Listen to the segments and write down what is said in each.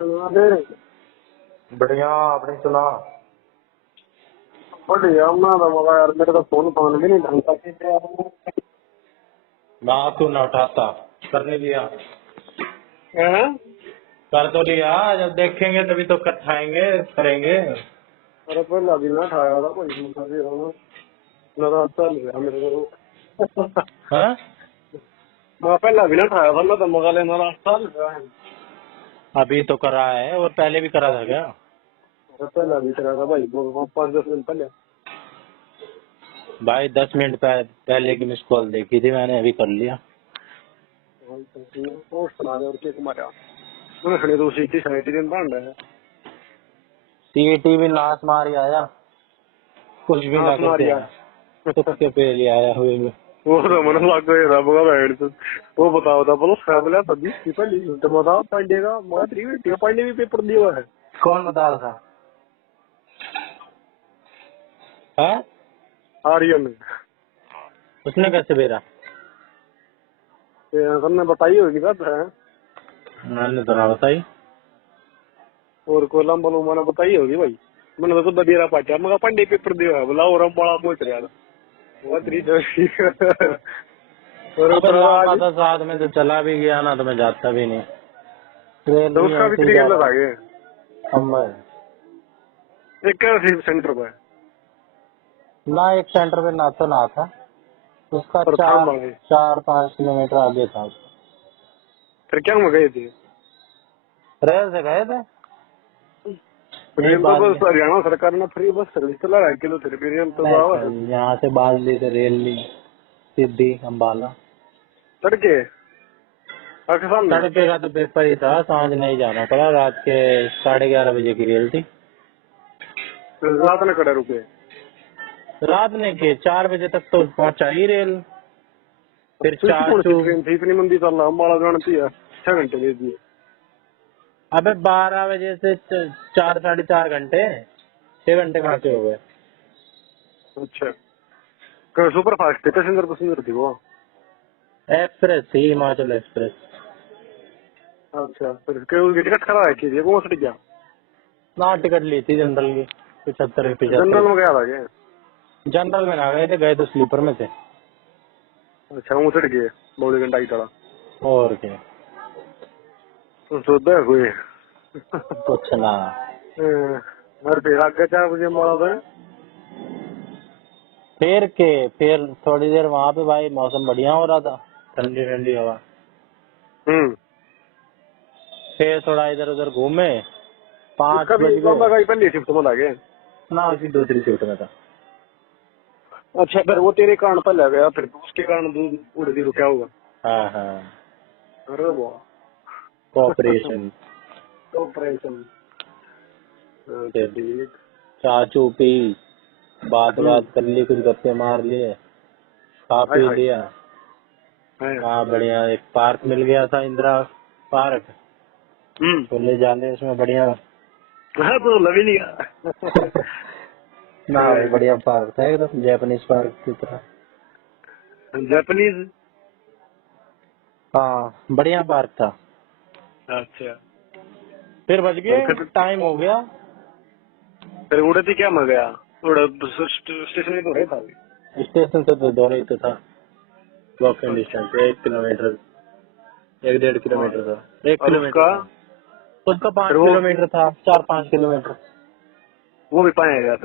सुना दे। बढ़िया अपनी सुना। बढ़िया मैं तो बोला यार मेरे तो फोन भी नहीं ढंग का। ना तू ना उठाता, कर नहीं लिया। हैं? कर तो लिया, जब देखेंगे तभी तो खाएंगे करेंगे। अरे पहले अभी ना खाया था कोई मेरा चल गया मेरे को। हाँ मैं पहले अभी ना खाया था मैं तो मगा लेना रास्ता चल गया है। अभी तो करा है और पहले भी करा था क्या? अरे पहले अभी करा था भाई 5-10 मिनट पहले। भाई 10 मिनट पहले की मिस कॉल देखी थी मैंने, अभी कर लिया। पोस्ट बना दे और केक मारा मैं खड़ी तो उसी की साइड दिन बांध है। सीईटी भी लाश मारी आया, कुछ भी हाँ ना करके सुनारिया। आया, कुत्ते पे ले आया हुए में। वो तो मन लग गया था बगा बैठ तो वो बताओ था बोलो फैमिली तभी की पहली तो बता पांडे का मगर 3 पांडे भी पेपर दिया हुआ है। कौन बता रहा था? हाँ आर्यन उसने कैसे भेजा? हमने बताई होगी बात है। मैंने तो ना बताई। और कोलम बोलो मैंने बताई होगी भाई। मैंने तो दबिया पाचा मगर पांडे पेपर दिया है बोला और हम बड़ा पहुंच रहा था वो 3 और अब ऊपर लामा आज था साथ में, तो चला भी गया ना तो मैं जाता भी नहीं। ट्रेन तो भी उसका भी ऐसे ही जा क्रिकेट रहा लगा है। गए हम एक सेंटर पे ना एक सेंटर पे ना तो ना था, उसका और थाम गए 4-5 किलोमीटर आगे था। फिर क्या हम गए थे। रेल से गए थे। एक रेल तो बस बादली, हरियाणा सरकार ने फ्री बस सर्विस चला रहा है किलो फिर भी रेल तो जावा है यहाँ से बादली से रेल ली सीधी अम्बाला। तड़के आपके सामने। तड़के का तो पेपर ही था, सांझ नहीं जाना पड़ा, रात के 11:30 बजे की रेल थी। रात में कड़े रुके रात ने के 4 बजे तक तो पहुंचा ही रेल। फिर तो इसकी कौन सी चाचू, ट्रेन थी इतनी मंदी चल रहा अम्बाला जानती है 6 घंटे ले दिए। अबे 12 बजे से 4-4.5 घंटे, 6 घंटे कहाँ से हो गए? अच्छा सुपर फास्ट थी पैसेंजर पैसेंजर थी वो। एक्सप्रेस थी, हिमाचल एक्सप्रेस। अच्छा फिर उसकी टिकट खरा है कि वो सट गया ना टिकट ली थी जनरल की, 75-75 जनरल में की। गया था क्या। जनरल में ना गए थे, गए तो स्लीपर में थे। अच्छा वो सट गए बौड़ी घंटा की तरह और क्या, तो सोचा हुए कुछ ना। और फिर आगे 4 बजे अम्बाला था। फिर थोड़ी देर वहाँ पे भाई मौसम बढ़िया हो रहा था, ठंडी ठंडी हवा। फिर थोड़ा इधर उधर घूमे, पाँच इसका भी बज बाबा गए का ही पहली शिफ्ट में लगे। ना, उसी दूसरी शिफ्ट में था। अच्छा फिर वो तेरे कारण पहले गया फिर उसके कारण दूध उड़ दी रुका होगा। हाँ हाँ, अरे वाह कोऑपरेशन। ऑपरेशन फिर ठीक चाचू पी, बात हम्म बात कर ली, कुछ गप्पे मार लिए, खा हाय पी हाय लिया। हाय वहाँ बढ़िया एक पार्क मिल गया था, इंदिरा पार्क, चले जाने उसमें बढ़िया। हाँ तो लव ही नहीं गया ना भाई बढ़िया पार्क था एकदम, जापानीज पार्क की तरह। जापानीज। हाँ बढ़िया पार्क था। अच्छा फिर बज और गए, फिर टाइम हो गया। उड़ती क्या मर गया उड़ स्टेशन तो रहता स्टेशन से तो दोनों ही तो था, वॉकिंग डिस्टेंस, 1 किलोमीटर, 1-1.5 किलोमीटर था, एक और किलोमीटर उसका था। उसका फिर 5 किलोमीटर था, 4-5 किलोमीटर। वो भी पाया गया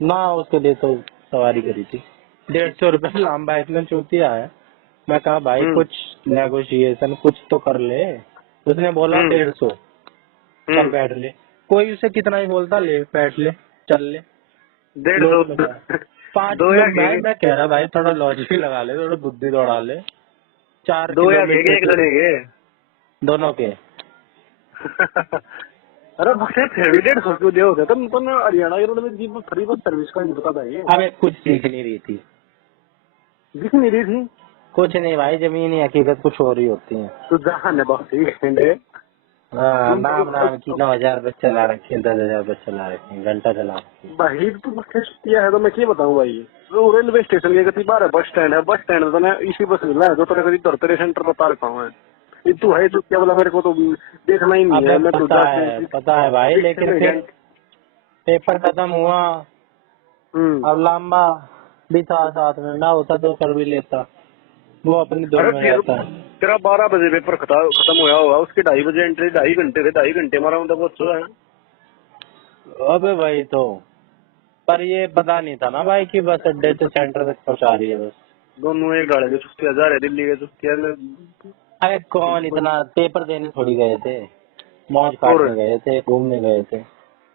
ना उसके लिए तो सवारी करी थी, 150 रुपये लंबा एक्सलेंस होती है। मैं कहा भाई हम्म कुछ नेगोशिएशन कुछ तो कर ले। उसने बोला हम्म 150, चल हम्म बैठ ले। कोई उसे कितना ही बोलता, ले बैठ ले, चल ले। 150 लोग बता 5 दो या लोग, घेगे मैं कह रहा भाई थोड़ा लॉजिक भी लगा ले, थोड़ा बुद्धि दौड़ा ले। चार 2 या घेगे किलोमीटर एक के लड़े के दोनों के। अरे बच्चे फिर भी 150 क्यों दिया होता तुम तो ना हरियाणा के रोड में जीप फ्री बस सर्विस का नहीं पता था ये हमें कुछ सीख नहीं रही थी, दिख नहीं रही थी। कुछ नहीं भाई, जमीनी हकीकत कुछ और ही होती है। तो जहाँ ने बहुत ठीक है हाँ, नाम नाम की 9,000 बस चला रखे हैं, 10,000 बस चला रखे हैं, घंटा चला रखे हैं। भाई तो बस किया है तो मैं क्या बताऊँ भाई। तो रेलवे स्टेशन के कति बार बस स्टैंड है बस स्टैंड तो ना इसी बस मिलना है जो तेरे कभी तेरे सेंटर पर तार पाऊँ है ये तू है तो क्या बोला, मेरे को तो देखना ही नहीं है। अबे मैं तो पता है भाई, लेकिन फिर पेपर खत्म हुआ, अब लंबा भी था साथ में, ना होता तो कर भी लेता, वो अपनी दुख अरे में फिर रहता है। तेरा 12 बजे पेपर खत्म हुआ होगा, उसके 2:30 बजे एंट्री, 2.5 घंटे थे, 2.5 घंटे मारा मतलब वो अच्छा है। अबे भाई तो, पर ये पता नहीं था ना भाई कि बस अड्डे से सेंटर तक पहुंचा रही है बस। दोनों एक डाले के छुट्टियां जा रहे, दिल्ली के छुट्टियां अरे कौन इतना, पेपर देने थोड़ी गए थे, मौज और काटने गए थे, घूमने गए थे।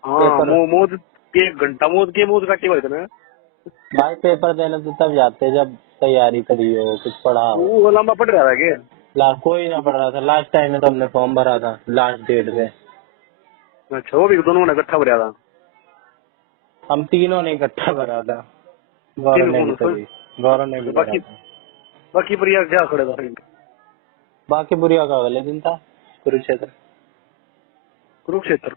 हाँ पेपर मोज के 1 घंटा मोज काटी हुई थी ना। भाई, पेपर देने तो तब जाते जब तैयारी करी हो, कुछ पढ़ा हो। वो लंबा पड़ रहा था क्या? कोई ना पढ़ रहा था, लास्ट टाइम में तो हमने फॉर्म भरा था लास्ट डेट पे। अच्छा, वो भी दोनों ने इकट्ठा भरा था? हम तीनों ने इकट्ठा भरा था, गौरव तीन ने भी कौन तभी, गौरव ने भी भरा बाकी था। बाकी प्रिया क्या खड़े था फिर? बाकी बुरिया का अगले दिन था, कुरुक्षेत्र। कुरुक्षेत्र?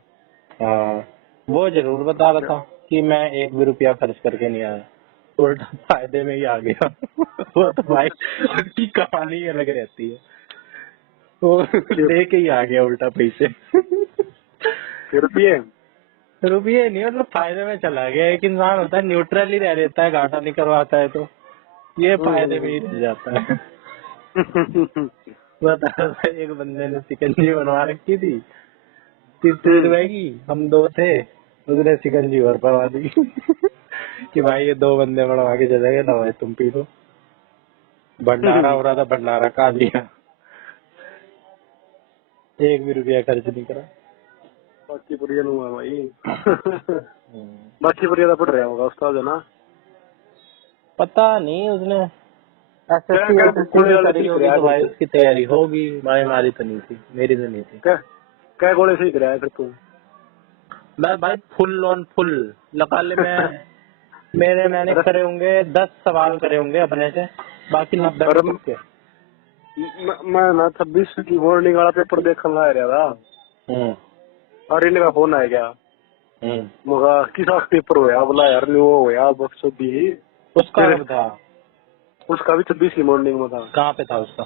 हाँ, वो जरूर बता रहा था कि मैं 1 भी रुपया खर्च करके नहीं आया, उल्टा फायदे में ही आ गया। वो तो भाई उसकी कहानी अलग रहती है, वो लेके ही आ गया उल्टा पैसे। रुपये? रुपये नहीं, मतलब फायदे में चला गया। एक इंसान होता है न्यूट्रल ही रह लेता है, घाटा नहीं करवाता है, तो ये फायदे में ही रह जाता है। बता भाई, एक बंदे ने शिकंजी बनवा रखी थी 30 रुपए की, हम 2 थे, उसने शिकंजी और बनवा दी। कि भाई ये 2 बंदे बनवा के चले गए ना भाई, तुम पी लो। भंडारा हो रहा था, भंडारा खा लिया, 1 भी रुपया खर्च नहीं करा। बाकी प्रिया नु है भाई। बाकी प्रिया पढ़ रहा होगा उसका जो ना। पता नहीं, उसने क्या एसएससी क्या एसएससी करी होगी तो भाई उसकी तैयारी होगी भाई, हमारी तो नहीं थी, मेरी तो नहीं थी। क्या क्या गोले सही कराया फिर तू? मैं भाई फुल ऑन फुल लगा ले। मैंने अरे करे होंगे 10 सवाल करे होंगे अपने से, बाकी 90 में अरे तुक्के। मैं ना 26 की मॉर्निंग वाला पेपर देखने ला रहा था, हम्म और इनका फोन आ गया। हम्म मगा किसा पेपर होया, बोला यार नहीं वो होया बक्सो भी। उसका फिर कब था? उसका भी 26 की मॉर्निंग में था। कहाँ पे था उसका?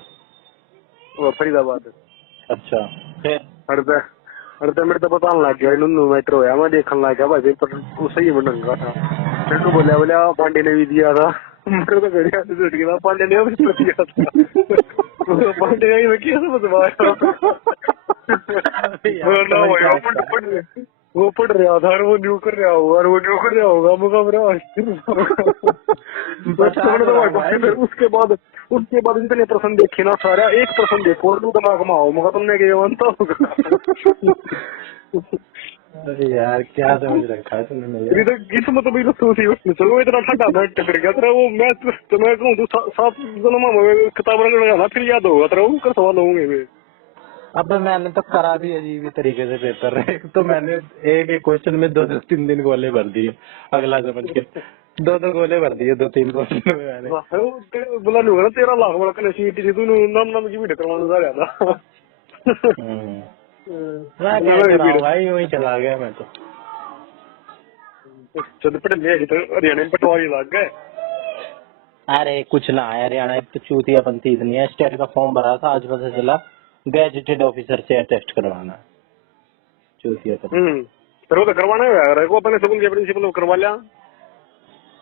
वो फरीदाबाद। अच्छा, फिर? अरे मेरे तो पता लग गया इन्होंने मैटर होया, मैं देखने लग गया भाई पेपर वो सही में ढंग का था। फिर तो बोलिया पांडे ने भी दिया था। मेरे को बढ़िया से जुट गया, पांडे ने भी दिया था। पांडे ने भी किया था यार ना समझ भाई, क्या वो पढ़ रहा था और वो न्यू कर रहा होगा, और वो न्यू कर रहा होगा मुकाबला। बता तो रहा हूँ भाई। फिर उसके बाद इतने प्रश्न देखे ना सारा, एक प्रश्न देखो और तू दिमाग में आओ, मगर तुमने क्या मानता होगा। अरे यार क्या समझ रखा है तुमने मेरा? तो किस्मत भी तो सोची उसने, चलो इतना ठंडा मैं टकर गया तेरा वो। मैं तो मैं कहूँ तो 7 जन्म में किताब रख लगाना फिर याद होगा तेरा, वो कर सवाल होंगे वे। अब मैंने तो करा भी अजीब ही तरीके से पेपर है। तो मैंने एक क्वेश्चन में 2-3 गोले भर दिए, अगला समझ के 2 गोले भर दिए 2-3 क्वेश्चन में मैंने। बोला नहीं होगा 13 लाख वाला कने सीटी थी, तू नाम की वीडियो करवाने जा रहा था। मैं कह तो रहा हूँ भाई, यूं ही चला गया मैं तो। चल पढ़ लिया तो हरियाणा में पटवारी लग गए। अरे कुछ ना है हरियाणा, एक तो चूतियापंथी इतनी है। स्टेट का फॉर्म भरा था, आज पता चला गैजेटेड ऑफिसर से अटेस्ट करवाना। चूतियापंथी। फिर वो तो करवाना है यार, को अपने स्कूल के प्रिंसिपल को करवा लिया।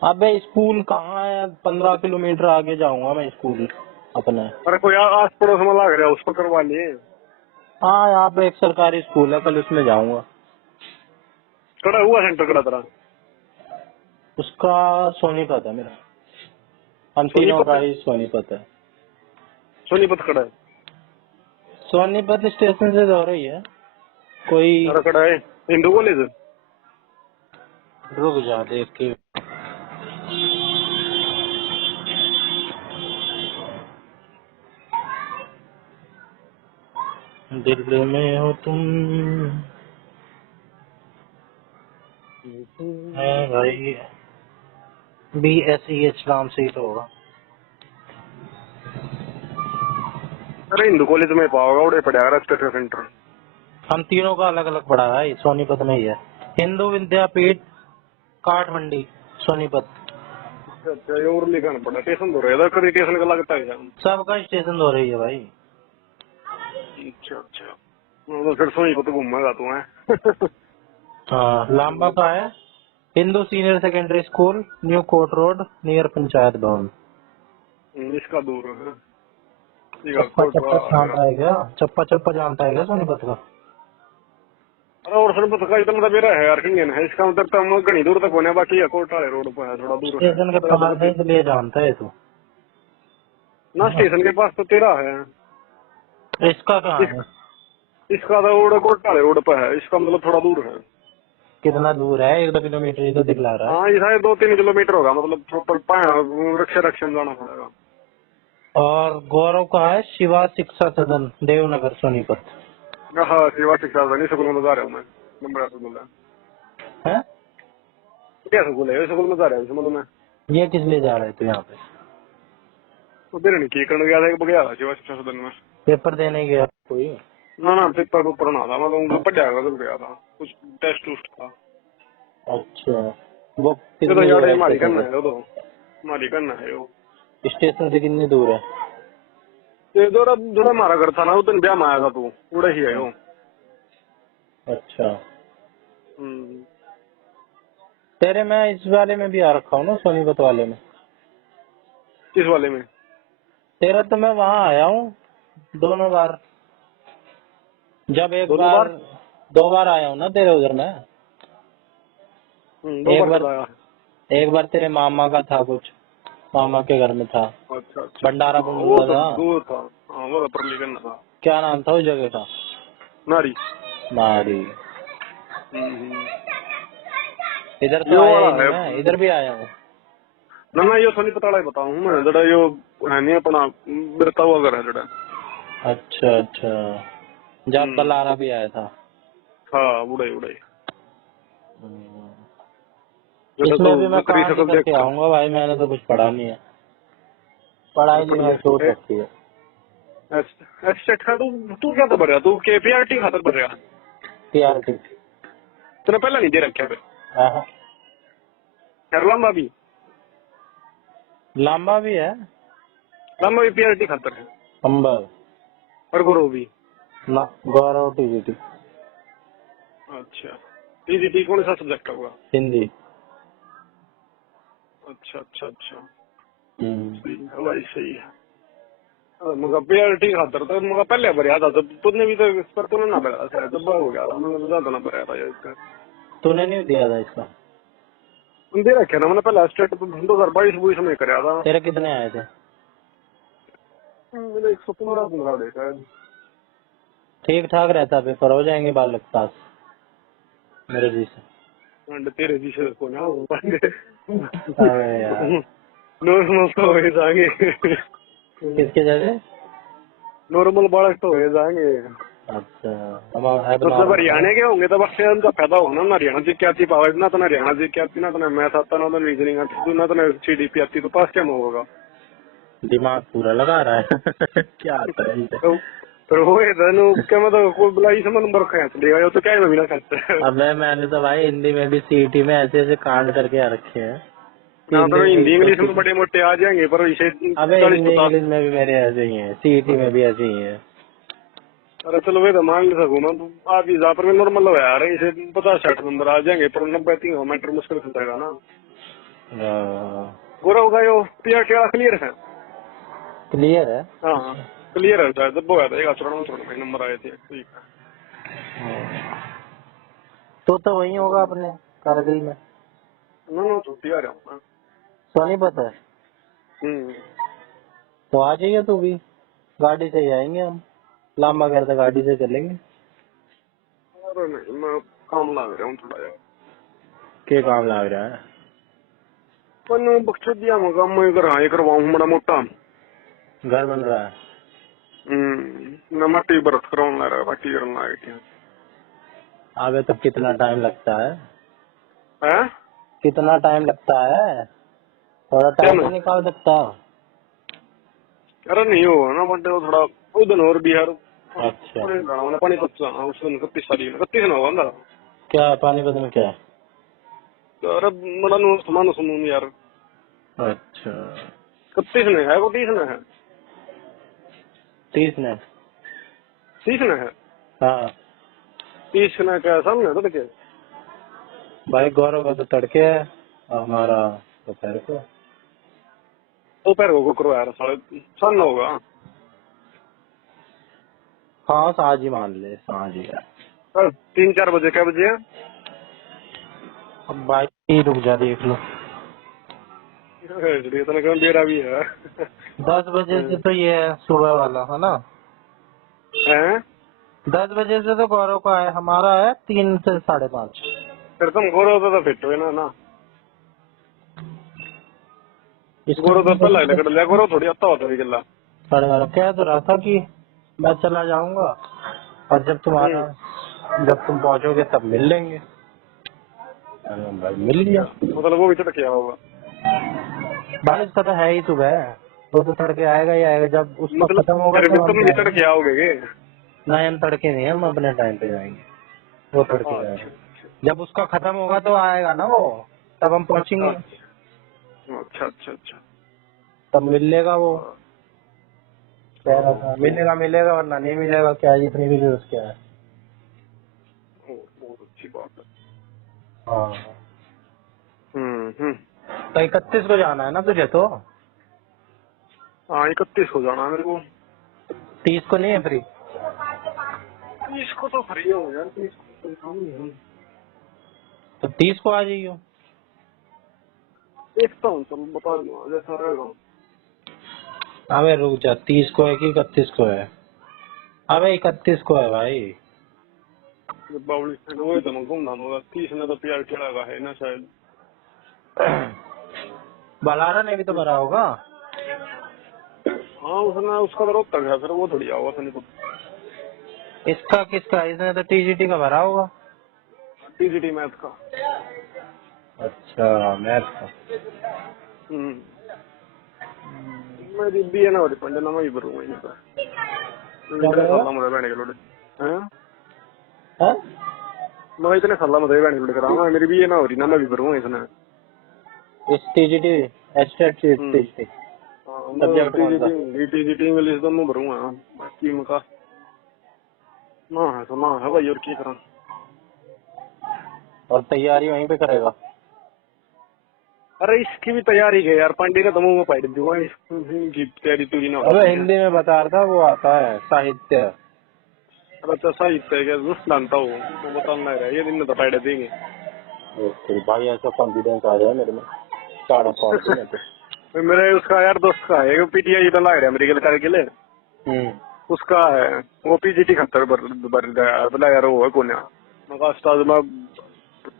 अबे स्कूल कहाँ है, 15 किलोमीटर आगे जाऊंगा मैं स्कूल अपने। अरे कोई आस पड़ोस में लग रहा है, उसको करवा लिए। हाँ, यहाँ पे एक सरकारी स्कूल है, कल उसमें जाऊंगा। कड़ा हुआ सेंटर कड़ा तरह उसका सोनीपत है मेरा, हम तीनों सोनीपत का ही सोनीपत है। सोनीपत कड़ा है? सोनीपत स्टेशन से हो रही है कोई। अरे कड़ा है हिंदू कॉलेज। रुक जा देख के। दिल में हो तुम है भाई, BSEH नाम से ही तो होगा। अरे हिंदू कॉलेज में पाओगा उड़े पड़ा स्टेट सेंटर। हम तीनों का अलग अलग पड़ा है, सोनीपत में ही है। हिंदू विद्यापीठ काठमंडी सोनीपत। अच्छा ये और लिखा पड़ा स्टेशन तो रहेगा, कभी स्टेशन का लगता है। सबका स्टेशन हो रही है भाई। अच्छा अच्छा, तो फिर सोनीपत घूमेगा तू है? हाँ, लांबा का है Hindu senior secondary school, new court road, near panchayat भवन। इसका दूर है। ठीक है, चप्पा चप्पा जानता है क्या? चप्पा चप्पा जानता है क्या सोनीपत का? अरे और सोनीपत का इतना मेरा है यार, इंडियन है, इसका मतलब तो हम घनी दूर तक होने, बाकी है कोर्ट वाले रोड पर है, थोड़ा दूर है स्टेशन के तेरा तो पास है इसलिए जानता है तू। ना, स्टेशन के पास तो तेरा है। इसका कहाँ है? इसका तो रोड कोर्ट वाले रोड पर है, इसका मतलब थोड़ा दूर है। कितना दूर है? 1-2 किलोमीटर ही तो दिखला रहा है। हाँ, ये शायद 2-3 किलोमीटर होगा, मतलब प्रॉपर रक्षा रक्षण जाना पड़ेगा। और गौरव का है शिवा शिक्षा सदन, देवनगर सोनीपत। हाँ, सेवा शिक्षा नहीं, स्कूल में जा रहा हूँ मैं, नंबर स्कूल है। है क्या स्कूल है? स्कूल में जा रहा हूँ मतलब मैं। ये किस लिए जा रहे थे यहाँ पे? तो देर नहीं की करने गया था, एक गया था सेवा शिक्षा सदन में। पेपर देने गया कोई? ना पेपर को पढ़ना था, मतलब पढ़ा जब गया था, कुछ टेस्ट टूस्ट था। अच्छा, वो ये तो कितनी दूर यार है हमारी स्टेशन करना से? है, वो तो हमारी करना है वो। स्टेशन से कितनी दूर है? ये जो हमारा घर था ना, उस दिन ब्याह में आया था तू, उड़े ही है वो। अच्छा, हम्म। तेरे मैं इस वाले में भी आ रखा हूँ ना, सोनीपत वाले में। किस वाले में? तेरा तो मैं वहाँ आया हूँ दोनों बार। जब एक दोनों बार बार? 2 बार आया हूँ ना तेरे उधर में। 2 एक बार बार चला आया। एक बार तेरे मामा का था, कुछ मामा के घर में था, अच्छा अच्छा भंडारा हाँ, वो बुंडूरा तो था। दूर था। हाँ, वो तो परली करना था। क्या नाम था उस जगह का? नारी। नारी। हम्म। इधर तो यो आया वाला ही नहीं, है मैं इधर भी आया हूँ। ना, यो सोनीपत वाला ही बताऊँ मैं, जरा यो है नहीं अपना बिरता हुआ घर है जरा। अच्छा अच्छा, जब बलारा भी आया था। हाँ, उड़े उड़े। हम्म। जरा तो इसमें भी मैं तेरी कांड ही शकल करके देख कर। आऊंगा भाई, मैंने तो कुछ पढ़ा नहीं है। पढ़ाई भी मैंने छोड़ रखी है। एस्टेट का तू क्या तो भरेगा, तू केपीआरटी खातर भरेगा? टीआरटी। तेरा पहला नहीं दे रखा फिर? हाँ, खैर लंबा भी, लंबा भी है। लंबा भी पीआरटी खातर है, अंबर और गुरु भी। ना, गौरव टीजीटी। अच्छा, टीजीटी कौन सा सब्जेक्ट होगा? हिंदी। अच्छा अच्छा अच्छा, हम्म। सही है भाई, सही है। मगर पीआरटी खातर तो मगर पहले भरया था, जब तूने भी तो इस पर तूने ना भरा था, जब हो गया था, मतलब ज्यादा ना भराया था इसका। तूने नहीं दिया था इसका? दे रखे ना मैंने, पहला स्टेट 2022 में कराया था। तेरे कितने आए थे? मैंने 115 देखा है। ठीक ठाक रहता, पेपर हो जाएंगे बालक पास मेरे जी से। अंड तेरे जी को ना अरे यार, नॉर्मल तो हो जाएंगे। किसके जैसे? नॉर्मल बालक तो हो जाएंगे। अच्छा, हमारा तो जब नॉर्मल है। हरियाणा के होंगे तब अक्षय उनका पैदा होगा ना, हरियाणा जी क्या थी पावर ना, तो हरियाणा जी क्या थी ना, तो मैथ आता ना, तो रीजनिंग आती ना, तो सीडीपी आती, तो पास क्या होगा? दिमाग पूरा लगा रहा है। क्या करें? तो वो क्या मतलब कोई बुलाई से नंबर खींच लेगा, ये तो क्या है, ना खींचता है। अबे मैंने तो भाई हिंदी में भी सीईटी में ऐसे ऐसे कांड करके आ रखे हैं कि हाँ, तो हिंदी में हिंदी भी इंग्लिश में कोई। बड़े मोटे आ जाएंगे, पर इसे अबे हिंदी 40-50। इंग्लिश में भी मेरे ऐसे ही है, सीईटी में भी ऐसे ही है। अरे चलो वे तो मान ले सकूँ ना, तो आप जहाँ पर नॉर्मल हो यार, इसे 50-60 नंबर आ जाएंगे, पर 90 मैटर मुश्किल से जाएगा ना। गौरव का यो पीआरटी वाला क्लियर है? क्लियर है। हाँ क्लियर है, शायद जब वो आया था 11 में नंबर आए थे, ठीक है। तो वही होगा अपने कारगिल में। ना छुट्टी आ रहा हूँ मैं। सोनीपत है तो आ जाइए तू भी, गाड़ी से ही आएंगे हम, लांबा घर तक गाड़ी से चलेंगे। अरे नहीं, मैं काम लग रहा हूँ थोड़ा यार। क्या काम लग रहा है? पर बख्श दिया मैं मैं करवाऊँ बड़ा मोटा। घर बन रहा है? मैं मट्टी बरत कराने लग रहा है, मट्टी करने लग गई आगे तो कितना टाइम लगता है? है। कितना टाइम लगता है? थोड़ा क्या टाइम मैं? तो निकाल सकता। अरे नहीं होगा ना, बट वो थोड़ा उस दिन और बिहार अच्छा, पानी पत्ता उस दिन 31 ना होगा ना। क्या पानीपत में क्या है? तो अरे बड़ा नो समान सुनून यार, अच्छा, 31 ने है, वो 30 ने है। 30 ने? 30 ना है? हाँ 30 ना क्या सामने तो क्या? भाई, गौरव का तो तड़के है, हमारा दोपहर को। दोपहर को करो यार, 7:30 होगा। हाँ साँझ ही मान ले, साँझ ही है। 3-4 बजे, क्या बजे है? अब भाई रुक जा, देख लो। इतना कम देरा भी है। 10 बजे से तो ये है सुबह वाला, है ना? हैं? 10 बजे से तो गौरव का है, हमारा है 3 से 5:30। फिर तुम गोरो तो फिट हो ना। इसका गोरो तो नहीं पहला ही पता। लकड़ लिया, गोरो थोड़ी आता होता है गला। 12:30 कह तो रहा था कि मैं चला जाऊंगा, और जब तुम पहुंचोगे तब मिल लेंगे। अरे भाई मिल लिया। मतलब वो भी चढ़ के होगा। भाई उसका तो है ही सुबह, वो तो तड़के आएगा ही आएगा, जब उसका मतलब खत्म होगा फिर भी तब हम तुम भी चढ़ जाएंगे। के आओगे? नहीं, हम तड़के नहीं, हम अपने टाइम पे जाएंगे, वो तड़के अच्छा जाएगा। जब उसका खत्म होगा तो आएगा ना वो, तब हम अच्छा पहुंचेंगे, अच्छा अच्छा अच्छा। तब मिल लेगा वो। कह रहा था मिलेगा वरना नहीं मिलेगा, क्या जितनी भी न्यूज क्या है। बहुत अच्छी बात है। हाँ हम्म। तो 31 को जाना है ना तुझे तो? हाँ 31 को जाना है मेरे को। 30 को नहीं है फ्री? 30 को तो फ्री हो यार, 30 को तो काम नहीं है। तो 30 को आ जाइयो। देखता हूँ, चलो बता दूंगा जैसा रहेगा। अबे रुक जा, 30 को है कि 31 को है? अबे 31 को है भाई। बावली से वो तो घूमना होगा। 30 ने तो प्यार चढ़ागा है ना शायद। बलारा ने भी तो भरा होगा। हाँ उसने, उसका तो रोक तक है, फिर वो थोड़ी आओगा नहीं। इसका किसका? इसने तो टीजीटी का भरा होगा। टीजीटी मैथ का। अच्छा, मैथ का। मेरी बी है ना, और पंडे ना मैं भरूंगा ये तो। क्या इतने करेगा? साल मुझे बहने के लोड़े हैं। हाँ? मैं इतने साल मुझे बहने के लोड़े कराऊंगा, मेरी बी है ना, और ना मैं भी भरूंगा इसने। इस टीजीटी, एचटेट टीजीटी मैं सब्जेक्ट कौन सा? टीजीटी इंग्लिश दोनों भरूंगा। बाकी उनका ना है तो ना है भाई, और क्या करा। और तैयारी वहीं पे करेगा? अरे इसकी भी तैयारी है यार, पांडे ने तो मुंह में पाइट दूंगा, इसकी तैयारी पूरी ना अबे होती है। हिंदी में बता रहा था, वो आता है साहित्य। अरे तो सही है क्या, दोस्त जानता हूँ वो बताना रहा है, ये दिन में तो पाइट देंगे। ओके भाई, ऐसा कॉन्फिडेंस आ जाए मेरे में, चाड़ा फाड़ दूं मैं तो। मेरे उसका यार दोस्त का है, पीटीआई तो लग रहा है मेडिकल करके ले। उसका है वो पीजीटी खतर भर गया, बोला यार वो है कौन है। मैं कहा उस्ताद मैं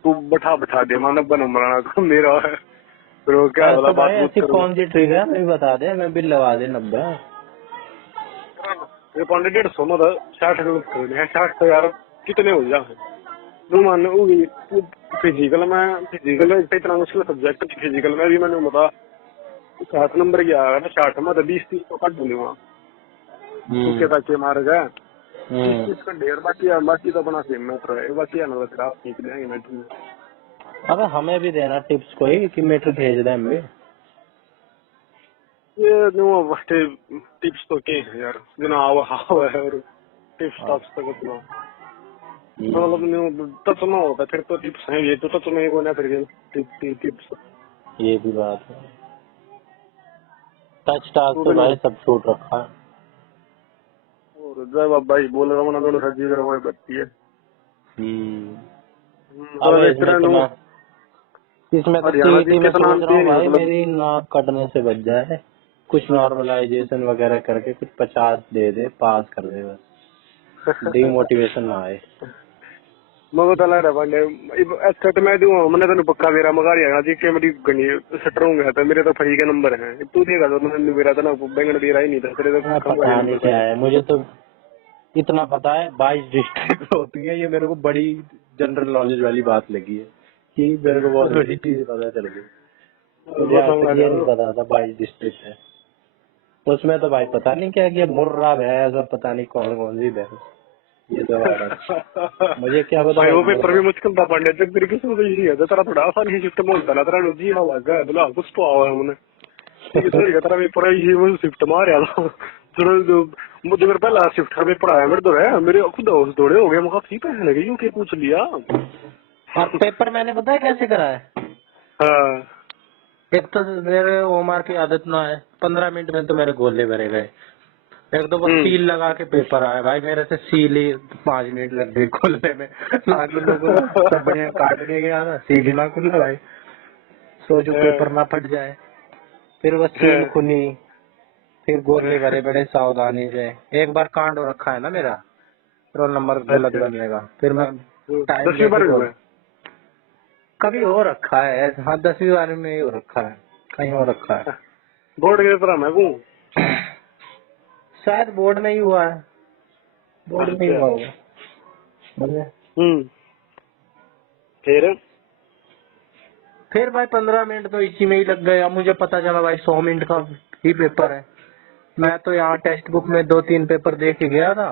तू बैठा दे, मैं 90 नंबर आना मेरा है। फिर वो क्या बोला, तो भाई बात ऐसी करूँ। कौन सी ट्रिक है, हमें बता दे, मैं बिल लगा दे 90। ये 150 मतलब 60 है, 60 तो यार कितने हो जाए। तू मान होगी फिजिकल में, फिजिकल इतना मुश्किल सब्जेक्ट, फिजिकल में भी मैंने बता 60 नंबर की आया ना, 60 में तो 20-30 तो कट दूंगा। तुके ताके मार गए 30 का ढेर, बाकी तो अपना सेम मेट्रो है, बाकी है ना बस आप सीख लेंगे मेट्रो में। अबे हमें भी देना टिप्स कोई कि मीटर भेज दे हम भी। ये नो टिप्स तो के है यार, जना आवा है, और टिप्स टॉप्स तक अपना मतलब न्यू टच में होता फिर तो टिप्स है, ये तो टच में को ना फिर टिप्स। ये भी बात है, टच टास्क तो तो बिना भाई सब छूट रखा है। और जय बाबा भाई बोल रहा हूँ ना, दोनों सजी कर वही बचती है। अब तो इसमें इतना तो नो मैं इसमें तो हरियाणा जी सीईटी में कितना सोच रहा हूँ नहीं भाई, मतलब। मेरी नाक कटने से बच जाए, कुछ नॉर्मलाइजेशन वगैरह करके कुछ 50 दे दे, पास कर दे बस, डिमोटिवेशन ना आए। मैं बता रहा पांडे अच्छा तो मैं दूंगा, मैंने तेन पक्का मेरा मगार आया जी के मेरी गनी सटर होंगे तो मेरे तो फ्री के नंबर है, तू देगा तो मैंने मेरा तो ना बैंगन दे रहा ही नहीं था, तेरे तो पक्का पता मगार नहीं नंबर क्या पे। है, मुझे तो इतना पता है 22 डिस्ट्रिक्ट होती है, ये मेरे को बड़ी जनरल नॉलेज वाली बात लगी है कि मेरे को बहुत बड़ी चीज पता चल गई। मुझे आज तक ये नहीं पता था 22 डिस्ट्रिक्ट है। उसमें तो भाई पता नहीं क्या किया, मुर्रा भैंस और पता नहीं कौन कौन सी भैंस, ये सब आ रहा है। मुझे क्या पता भाई भाई वो पेपर भी मुर्रा। मुश्किल था पांडे, जब तेरी किस्मत इजी है तो तेरा थोड़ा आसान ही शिफ्ट बोलता ना, तेरा जी हवा गया बोला कुछ तो आवा हमने। तेरा पेपर इजी वो शिफ्ट मार रहा था, मुझे मेरे पहला शिफ्ट का पेपर आया मेरे तो है मेरे खुद दोस्त थोड़े हो गए मैं फी पैसे लगे यूं के पूछ लिया। और पेपर मैंने पता है कैसे करा है? हाँ एक तो मेरे ओमर की आदत ना है, 15 मिनट में तो मेरे गोले भरे गए। एक तो वो सील लगा के पेपर आया भाई, मेरे से सील ही 5 मिनट लग गए खोलने में। लाख लोगों को सब बढ़िया काट के गया था, सील ही ना खुला भाई, सोचो पेपर ना फट जाए। फिर वो सील खुली, फिर गोले भरे बड़े सावधानी से। एक बार कांड हो रखा है ना मेरा रोल नंबर गलत बनने का, फिर मैं टाइम 10वीं लेके बार खोल। हुआ कभी हो रखा है, हाँ 10वीं बार में ही हो रखा है, कहीं हो रखा है। बोर्ड के पेपर मैं हूँ। शायद बोर्ड में ही हुआ है, बोर्ड में ही हुआ होगा। फिर भाई 15 मिनट तो इसी में ही लग गए। अब मुझे पता चला भाई 100 मिनट का ही पेपर है। मैं तो यहाँ टेक्स्ट बुक में 2-3 पेपर देख के गया था,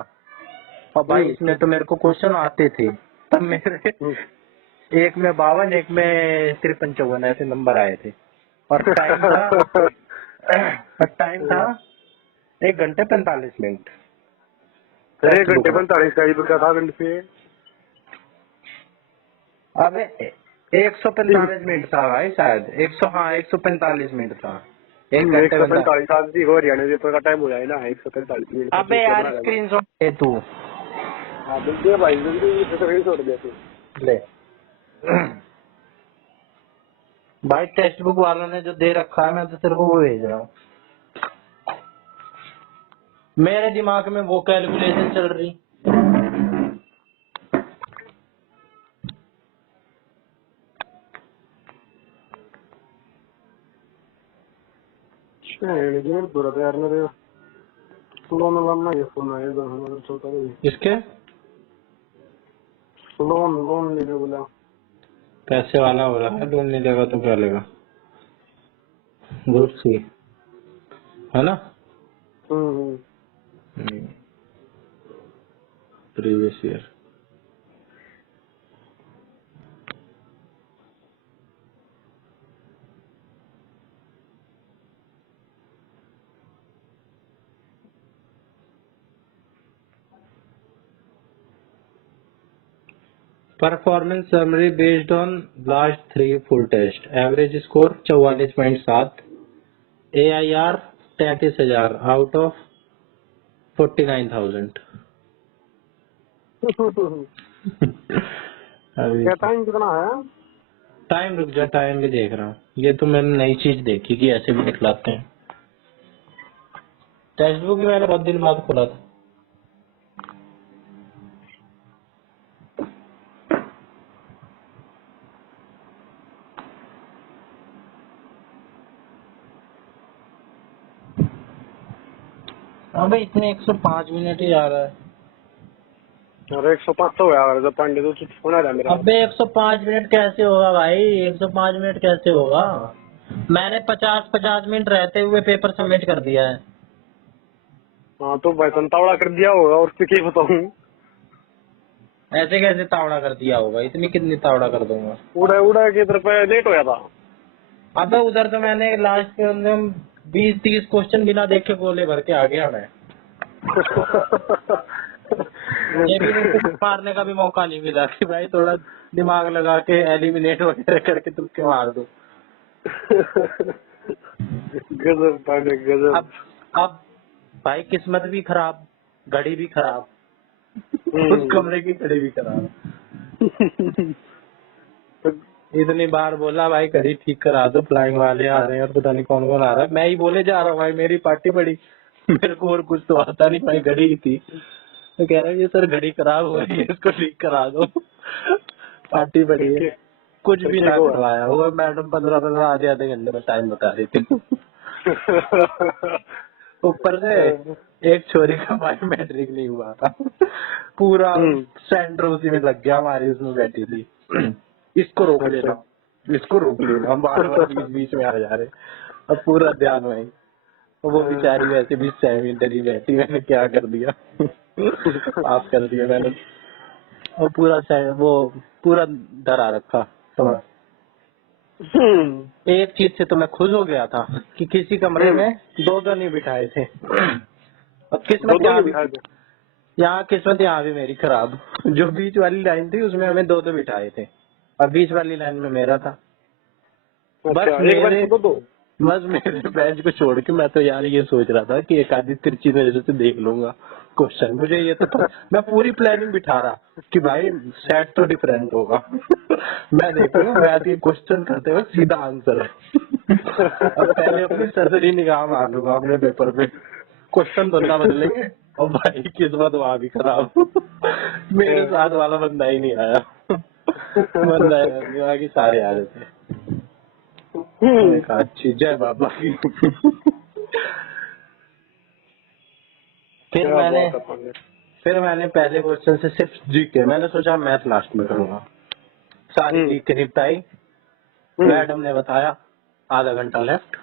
और भाई इसमें तो मेरे को क्वेश्चन आते थे। तब मेरे एक में 52, एक में 53-54 ऐसे नंबर आए थे। और टाइम था 1 घंटे 45 मिनट। 1 घंटे 45 का ही था घंटे से। अबे 145 मिनट था भाई, शायद 145 मिनट था। 1 घंटे 145 आज हो हरियाणा पेपर का टाइम हो जाए ना 145 मिनट। अबे यार स्क्रीनशॉट ले तू। हाँ दे भाई जल्दी स्क्रीनशॉट दे तू। ले भाई टेक्स्ट बुक वालों ने जो दे रखा है मैं तो तेरे को वो भेज रहा हूँ। मेरे दिमाग में वो कैलकुलेशन चल रही। यार मेरे लोन लाना ये फोन है छोटा इसके लोन लेने बोला। पैसे वाला हो रहा है, लोन नहीं लेगा तो क्या लेगा? गुड सी है ना। Previous year performance summary based on last 3 full test. Average score 44.7, AIR 33,000 out of 49,000। क्या टाइम कितना है? टाइम रुक जा, टाइम भी देख रहा हूँ। ये तो मैंने नई चीज देखी कि ऐसे भी दिखलाते हैं। टेक्स्ट बुक भी मैंने बहुत दिन बाद खोला था। अबे इतने 105 मिनट ही आ रहा है। अरे 105 तो यार जब पांडे तो होना रहा मेरा। अबे 105 मिनट कैसे होगा भाई? 105 मिनट कैसे होगा? मैंने 50-50 मिनट रहते हुए पेपर सबमिट कर दिया है। हाँ तो भाई तावड़ा कर दिया होगा और क्या बताऊँ। ऐसे कैसे तावड़ा कर दिया होगा? इतनी कितनी तावड़ा कर दूंगा? उड़ा उड़ा के इधर पे लेट हो गया था। अबे उधर तो मैंने लास्ट के अंदर 20-30 क्वेश्चन बिना देखे गोले भर के आ गया मैं। ये भी मेरे को मारने का भी मौका नहीं मिला कि भाई थोड़ा दिमाग लगा के एलिमिनेट वगैरह करके तुक्के मार दो। गजब पांडे गजब। अब भाई किस्मत भी खराब, घड़ी भी खराब, उस कमरे की घड़ी भी खराब। इतनी बार बोला भाई घड़ी ठीक करा दो, फ्लाइंग वाले आ रहे हैं और पता नहीं कौन कौन आ रहा है। मैं ही बोले जा रहा हूँ भाई मेरी पार्टी पड़ी, मेरे को और कुछ तो आता नहीं भाई, घड़ी ही थी। तो कह रहे हैं ये सर घड़ी खराब हो रही है, इसको ठीक करा दो। पार्टी पड़ी है, कुछ भी ना करवाया। वो मैडम 15-15 आधे घंटे में टाइम बता रही थी। ऊपर से एक छोरी का बायोमेट्रिक नहीं हुआ था, पूरा सेंटर उसी में लग गया, हमारी उसमें बैठी थी। इसको रोक लेना, इसको रोक लेना, हम बार-बार बीच में आ जा रहे। अब पूरा ध्यान वही, वो बेचारी वैसे भी सेमिनरी बैठी, मैंने क्या कर दिया, पास कर दिया मैंने। और वो पूरा डरा रखा। समझ, एक चीज से तो मैं खुश हो गया था कि किसी कमरे में 2 नहीं बिठाए थे। अब किस्मत यहाँ किस्मत यहाँ भी मेरी खराब। जो बीच वाली लाइन थी उसमें हमें दो बिठाए थे और बीच वाली लाइन में मेरा था। बस मेरे बैच को छोड़ के मैं तो यार ये सोच रहा था कि एक आधी तिरछी नजर से देख लूंगा क्वेश्चन। मुझे ये तो था, मैं पूरी प्लानिंग बिठा रहा कि भाई सेट तो डिफरेंट होगा। मैं देखूंगा मैथ के क्वेश्चन करते हुए सीधा आंसर है। अब पहले अपनी सरसरी निगाह मार लूंगा अपने पेपर पे, क्वेश्चन तो ना बदलेंगे। और भाई किस्मत वहां भी खराब, मेरे साथ वाला बंदा ही नहीं आया। बंदा बाकी सारे आ रहे थे। मैंने कहा अच्छी जय बाबा की। फिर मैंने पहले क्वेश्चन से सिर्फ जीके, मैंने सोचा मैथ लास्ट में करूंगा। सारी जीके निपटाई, मैडम ने बताया आधा घंटा लेफ्ट।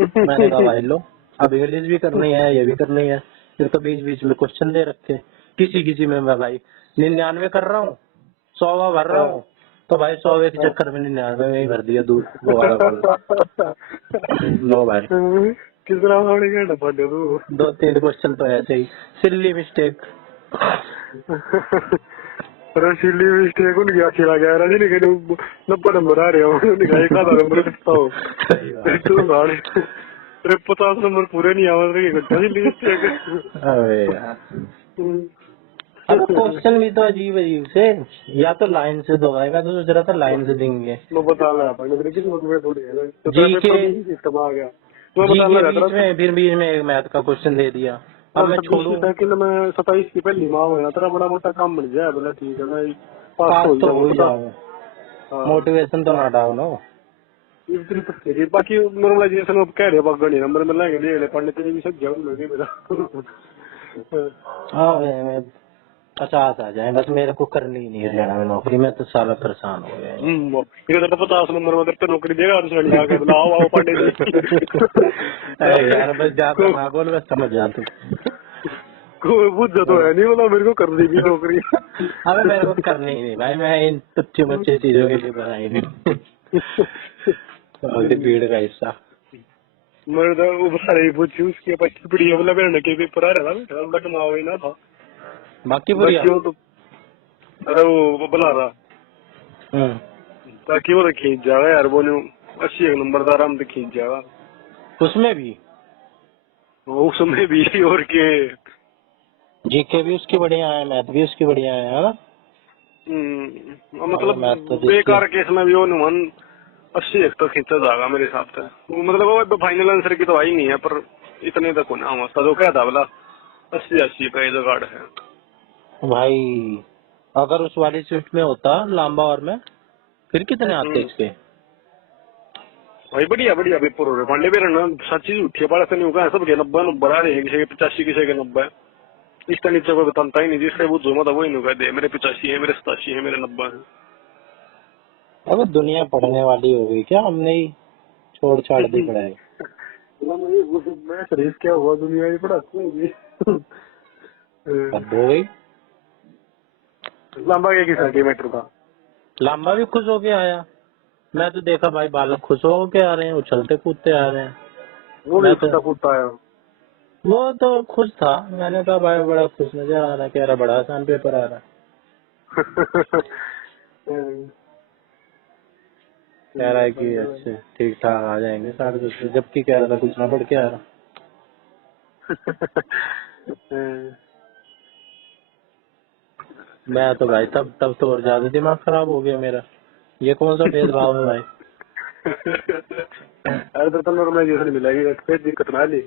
मैंने कहा भाई लो अब इंग्लिश भी करनी है, ये भी करनी है। फिर तो बीच बीच में क्वेश्चन दे रखे, किसी में मैं भाई 99 कर रहा हूँ, 100 भर रहा हूँ, तो भाई 100 के चक्कर में 99 में ही भर दिया दूर। लो भाई कितना डब्बा दे दो। 2-3 क्वेश्चन तो ऐसे ही सिल्ली मिस्टेक। सिल्ली मिस्टेक उनकी अच्छी लगा रहा जी, 90 नंबर आ रहे हो, एक आधा नंबर लिखता हो। 50 नंबर पूरे नहीं आ रहे, सिल्ली मिस्टेक। अरे यार अब क्वेश्चन भी तो अजीब अजीब से, या तो लाइन से दो भाई, मैं तो सोच रहा था लाइन से देंगे। फिर बीच में एक मैथ का क्वेश्चन दे दिया। अब मैं छोड़ू मैं 27 की पहली माँ हुआ, तेरा बड़ा मोटा काम बन जाए, बोला ठीक है मैं पास तो हो जाऊंगा। मोटिवेशन तो ना डाउन हो। बाकी नॉर्मलाइजेशन कह रहे गणी नंबर में लेंगे, पढ़ने तेरे भी सब जाऊंगा मेरा। हाँ 50 आ जाए बस, मेरे को करनी ही नहीं हरियाणा में नौकरी, में तो साला परेशान हो गया। 50 नंबर में तो नौकरी देगा आओ यार बस जाता मागोल बस समझ जा तू। कोई बुझ तो है नहीं, बोला मेरे को करनी भी नौकरी। अबे मेरे को करनी ही नहीं भाई, मैं इन तुच्छे बच्चे चीजों के लिए बनाई नहीं। भीड़ का हिस्सा मेरे तो वो सारे पूछी उसके 25 पीढ़ी वाला मेरे के पेपर आ रहा था, बेटा कमाओ ही ना था बाकी बढ़िया। तो अरे वो बना रहा बाकी वो तो खींच जाएगा यार, वो 80 नंबर का आराम से खींच जाएगा उसमें भी और के जीके भी उसकी बढ़िया है, मैथ भी उसकी बढ़िया है ना। मतलब बेकार केस में भी वो 80 तो खींचा जाएगा मेरे हिसाब से। मतलब वो फाइनल आंसर की तो आई नहीं है, पर इतने तक होना मस्त जो क्या था बोला 80 का ये जुगाड़ है भाई। अगर उस वाली स्विफ्ट में होता लांबा और में, फिर कितने आते इसके भाई। बढ़िया बढ़िया पेपर हो रहे पांडे पेर ना, सच्ची उठी बड़ा से नहीं होगा, सबके 90 नंबर आ रहे हैं, किसी के 85 किसी के 90। इसका नीचे कोई बताता ही नहीं, जिससे वो जो मत वही नहीं कहते मेरे 85 है, मेरे 87 है, मेरे 90 है। अब दुनिया पढ़ने वाली हो गई क्या, हमने ही छोड़ छाड़ दी पढ़ाई। मैं शरीफ क्या हुआ, दुनिया ही पढ़ाती होगी। अब हो गई। लांबा के सेंटीमीटर का लांबा भी खुश होके आया, मैं तो देखा भाई बालक खुश होके आ रहे हैं, उछलते कूदते आ रहे हैं। वो भी कूदता आया, वो तो खुश था। मैंने कहा भाई बड़ा खुश नजर आ रहा है, कह रहा बड़ा आसान पेपर आ रहा है। कह रहा है कि अच्छे ठीक ठाक आ जाएंगे 10:30, जबकि कह रहा था कुछ ना पढ़ के आ रहा। मैं तो भाई तब तो और ज्यादा दिमाग खराब हो गया मेरा। ये कौन सा भेदभाव है भाई। अरे तो नॉर्मलाइजेशन मिलेगी, फिर दिक्कत ना ली।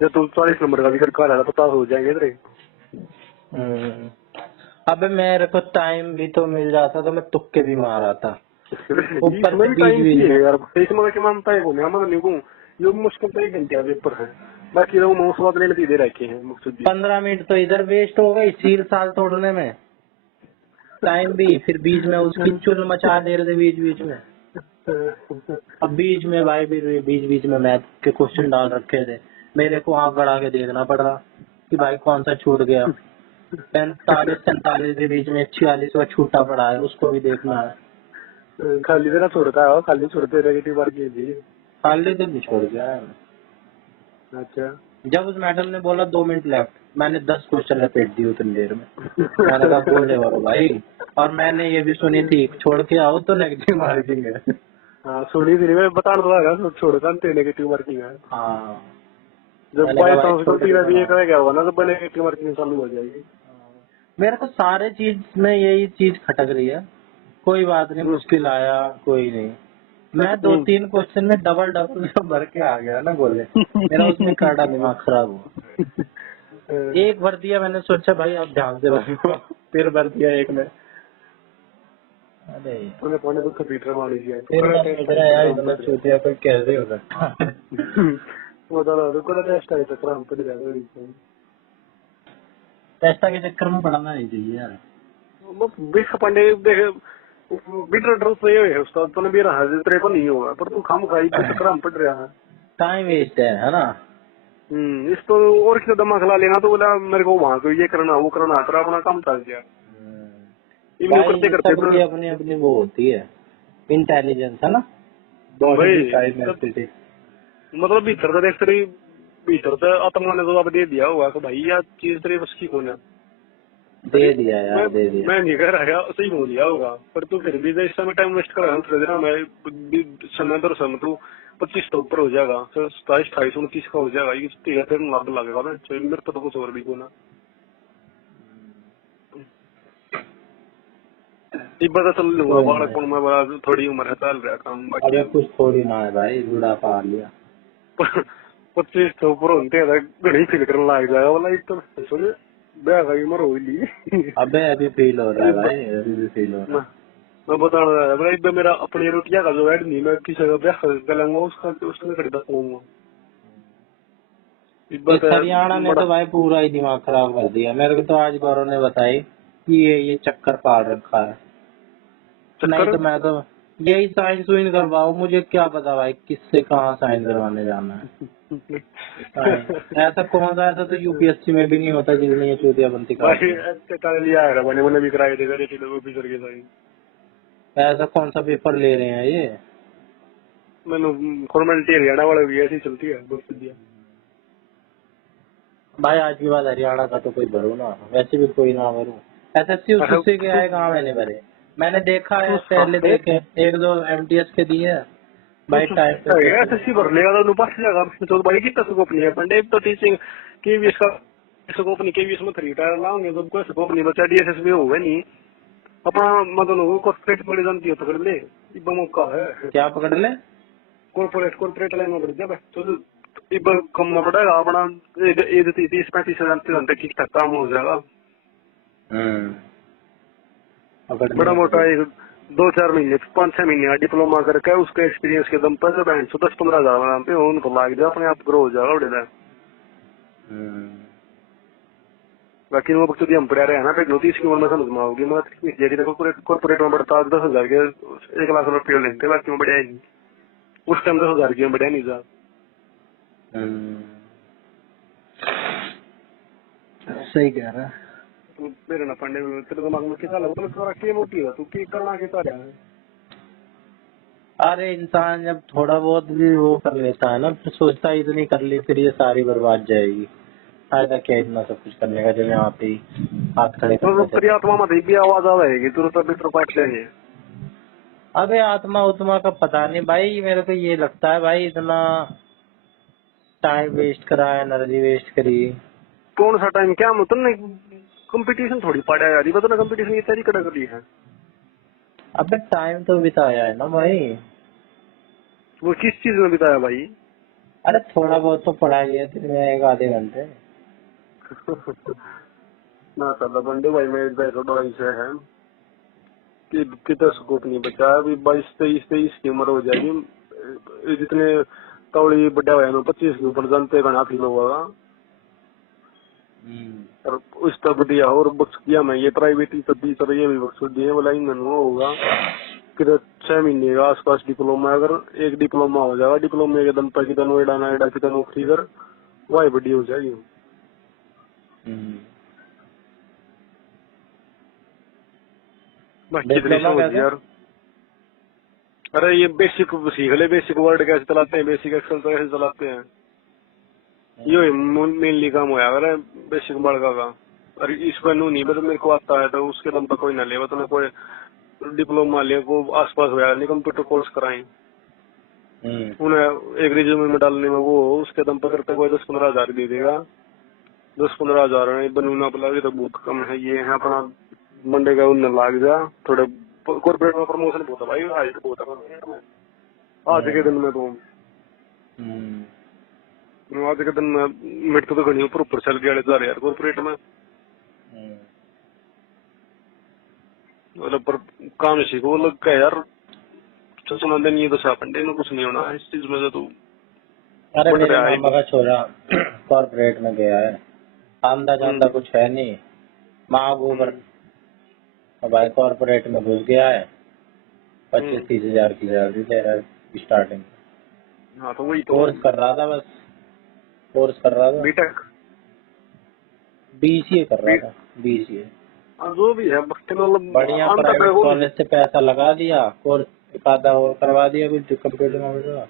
जब तुम 40 नंबर का भी कर रहा था 50 हो जाएंगे तेरे। अबे मेरे को टाइम भी तो मिल जाता तो मैं तुक्के भी मार रहा था। ऊपर में टाइम की है यार, इसमें क्या मानता है को मैं मतलब नहीं कहूं, ये मुश्किल तो 1 घंटे पेपर है, बाकी लोग 9 सवा लेने दे रखे हैं। 15 मिनट तो इधर वेस्ट हो गई सील साल तोड़ने में, टाइम भी, फिर बीच में उसकी चुल मचा दे रहे थे बीच में। अब बीच में भाई बीच में मैथ के क्वेश्चन डाल रखे थे, मेरे को आंख गड़ा के देखना पड़ रहा कि भाई कौन सा छूट गया। 45-47 के बीच में 46वां छूटा पड़ा है, उसको भी देखना है। खाली देना छोड़ता है, खाली छोड़ते रहे बार की खाली तो नहीं छोड़ गया। अच्छा जब उस मैडम ने बोला 2 मिनट लेफ्ट, मैंने 10 क्वेश्चन लपेट दिए उतनी देर में। मैंने कहा बोले वालो भाई, और मैंने ये भी सुनी थी छोड़ के आओ तो नेगेटिव मार्किंग है। हाँ सुनी थी मैं बता रहा छोड़कर नेगेटिव मार्किंग है। हाँ जब मैंने बाई कहा भाई चांस छोड़ गलती के रहती है बनाओ। क्या होगा ना तो नेगेटिव मार्किंग चालू हो जाएगी। मेरे को सारे चीज में यही चीज खटक रही है। कोई बात नहीं, मुश्किल आया कोई नहीं, मैं 2-3 क्वेश्चन में डबल डबल भर के आ गया ना बोले, मेरा उसमें काटा दिमाग खराब हुआ। एक भर दिया, मैंने सोचा भाई अब ध्यान से भरूंगा, फिर भर दिया एक में। अरे तूने पौने को कंप्यूटर मान लीजिए फिर मैं सोच रहा यार इतना चूतिया कोई कैसे हो सकता। वो तो कोई टेस्ट है तो काम कर जाएगा। पैसा के चक्कर में पड़ना नहीं चाहिए यार। बीस पांडे देख बीटर ड्रोस तो ये है उस्ताद तूने भी रहा तेरे को नहीं होगा पर तू खाम खाई तो चक्कर हम पड़ रहा है। टाइम वेस्ट है ना। इस तो और किसी दिमाग खिला लेना तो बोला मेरे को वहाँ को ये करना वो करना तेरा अपना काम चल गया। इवन करते करते सबकी अपनी अपनी वो होती है इंटेलिजेंस है ना। भाई मतलब भीतर तो देख तेरी भीतर तो आत्मा ने जवाब दे दिया होगा कि भाई यह चीज तेरी बस की कौन है। दे दिया यार दे दिया। मैं नहीं कह रहा सही हो लिया होगा पर तू फिर भी इस समय टाइम वेस्ट कर रहा है। मैं समय दर समय तू 25 तो ऊपर हो जाएगा 27 28 29 का हो जाएगा ये तेरा फिर लाभ लगेगा ना मेरे तो कुछ और भी को ना पता चल लूंगा बालक कौन मैं बड़ा थोड़ी उम्र है चल रहा काम अरे कुछ थोड़ी ना है भाई, बुढ़ापा आ लिया। 25 तो ऊपर होते हैं घड़ी फील करने लग जाएगा बोला एक तो सुन ब्याह का उम्र हो ली। अबे अभी फील हो रहा है भाई, अभी भी फील हो रहा है। मैं बता रहा है भाई मेरा अपनी रोटियां का जो ऐड नहीं मैं किसी का ब्याह कर लूंगा उसका उसमें खरीदा पाऊंगा। हरियाणा ने तो भाई पूरा ही दिमाग खराब कर दिया। मेरे को तो आज गौरव ने बताई कि ये चक्कर पाल रखा है। नहीं तो मैं तो यही साइन सुइन करवाओ, मुझे क्या पता भाई किससे कहाँ साइन करवाने जाना है। ऐसा कौन सा, ऐसा तो यूपीएससी में भी नहीं होता जिसने ये चूतिया बनती मैंने भी कराए थे ऑफिसर के साइन। ऐसा कौन सा पेपर ले रहे हैं ये। मैंने फॉर्मेलिटी हरियाणा वाले भी ऐसी चलती है दिया। भाई आज के बाद हरियाणा का तो कोई भरो ना, वैसे भी कोई ना भरो। एसएससी उससे के आए कहाँ मैंने भरे, मैंने देखा है पहले देखे 1-2 एमटीएस के दिए भाई टाइम पे। एसएससी भर लेगा तो पास जाएगा तो भाई कितना स्कोप नहीं है पंडे तो टीचिंग केवीएस का स्कोप नहीं केवीएस में 3 टायर लाओगे तो कोई स्कोप नहीं बचा डीएसएस में होगा नहीं अपना मतलब कॉर्पोरेट पकड़ जानती है पकड़ ले इब मौका है। क्या पकड़ ले कॉर्पोरेट लाइन में पकड़ जा तो इब कम ना पड़ेगा अपना 30-35 हजार तक ठीक ठाक काम हो जाएगा। बड़ा मोटा एक 2-4 महीने 5-6 महीने का डिप्लोमा करके उसके एक्सपीरियंस के दम पर 10-15 हजार पे उनको लाग जाए अपने आप ग्रो हो जाएगा उड़ेगा। बाकी वो वक्त हम पढ़ा रहे हैं ना फिर 30 की उम्र में समझ में आओगी मगर कॉर्पोरेट में बढ़ता 10,000 के 1 लाख रुपये लेते बाकी में बढ़िया नहीं उस टाइम 10,000 की बढ़िया नहीं जा। सही कह रहा है। मेरे ना पंडे तेरे दिमाग में क्या लगा तो थोड़ा क्या मोटी है तू की करना क्या रहा है। अरे इंसान जब थोड़ा बहुत भी वो कर लेता है ना फिर सोचता है इतनी कर ली फिर ये सारी बर्बाद जाएगी, फायदा क्या इतना सब कुछ करने का जब यहाँ पे हाथ खड़े तो तेरी आत्मा में भी आवाज आ जाएगी तुरंत मित्र पाठ लेंगे। अबे आत्मा उत्मा का पता नहीं भाई, मेरे को ये लगता है भाई इतना टाइम वेस्ट करा, एनर्जी वेस्ट करी। कौन सा टाइम क्या मतलब कंपटीशन थोड़ी पड़ा यार ये बता ना कंपटीशन की तैयारी करा करी है। अबे टाइम तो बिताया है ना भाई। वो किस चीज में बिताया भाई। अरे थोड़ा बहुत तो पढ़ाई है दिन में 1-आधे घंटे। ना साला बंडे भाई मैं बैकग्राउंड से है कि कितना स्कोप नहीं बचा अभी 22-23 की उम्र हो जाएगी जितने तौड़ी बड़ा हुआ 25 के ऊपर जानते घना फील होगा और उस तक बढ़िया और बख्श किया मैं ये प्राइवेट ही तब भी सर ये भी बख्श दिए बोला इन होगा फिर 6 महीने का आसपास डिप्लोमा अगर एक डिप्लोमा हो जाएगा डिप्लोमा के दम पर कितना नोएडा नोएडा कितना नौकरी कर वही बढ़िया हो जाएगी। कितनी सोच यार। अरे ये बेसिक सीख ले बेसिक वर्ड कैसे चलाते हैं बेसिक एक्सेल कैसे चलाते हैं ये मेनली काम होया अगर बेसिक बड़का का। और इसको नू नहीं मतलब मेरे को आता है तो उसके दम पर कोई ना ले, तो कोई डिप्लोमा ले को आसपास होया नहीं, कंप्यूटर कोर्स कराएं उन्हें एक रिज्यूमे में डालने में, वो उसके दम पर करते कोई 10-15 हजार दे देगा। 10-15 हजार बनूना पड़ा तो बहुत कम है। ये है अपना मंडे का उन लाग जा थोड़े कॉर्पोरेट में प्रमोशन बहुत है भाई, हाइट बहुत है आज के दिन में। तो आज के दिन में मेरे तो घनी ऊपर ऊपर चल गया जा रहे यार कॉर्पोरेट में, मतलब पर काम सीखो लग का यार। सुना दिन ये तो सापंडे में कुछ नहीं होना इस चीज में तो तू। अरे मेरे मामा का छोरा कॉर्पोरेट में गया है, आंदा जांदा कुछ है नहीं, माँ गोबर भाई कॉर्पोरेट में घुस गया है। 25-30 हजार की सैलरी ले रहा है स्टार्टिंग। हाँ तो वही तो कोर्स कर रहा था, बस कोर्स कर रहा था, बीटेक BCA कर रहा था, BCA। जो भी है मतलब बढ़िया प्राइवेट कॉलेज से पैसा लगा दिया, कोर्स एक आधा और करवा दिया कुछ कंप्यूटर में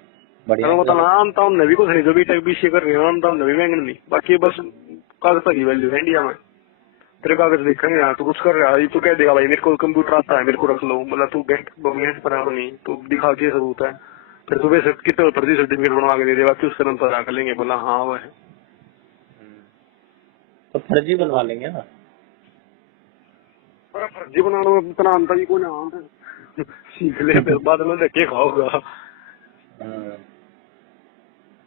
बढ़िया। आमता हमने भी कुछ नहीं, जो बीटेक BCA कर रही है आमता हमने भी महंगे नहीं, बाकी बस कागज की वैल्यू है इंडिया में। तेरे कागज देखेंगे यार, तू कुछ कर रहा है तू कह देगा भाई मेरे को कंप्यूटर आता है मेरे को रख लो, मतलब तू गेट पर नहीं तू दिखा के सबूत है, फिर तू वैसे कितने फर्जी सर्टिफिकेट बनवा के दे देगा कि उसके नंबर आकर लेंगे, बोला हाँ वो है तो फर्जी बनवा लेंगे ना। फर्जी बनाना में इतना आता ही कौन है, सीख ले फिर बाद में देखे खाओगा।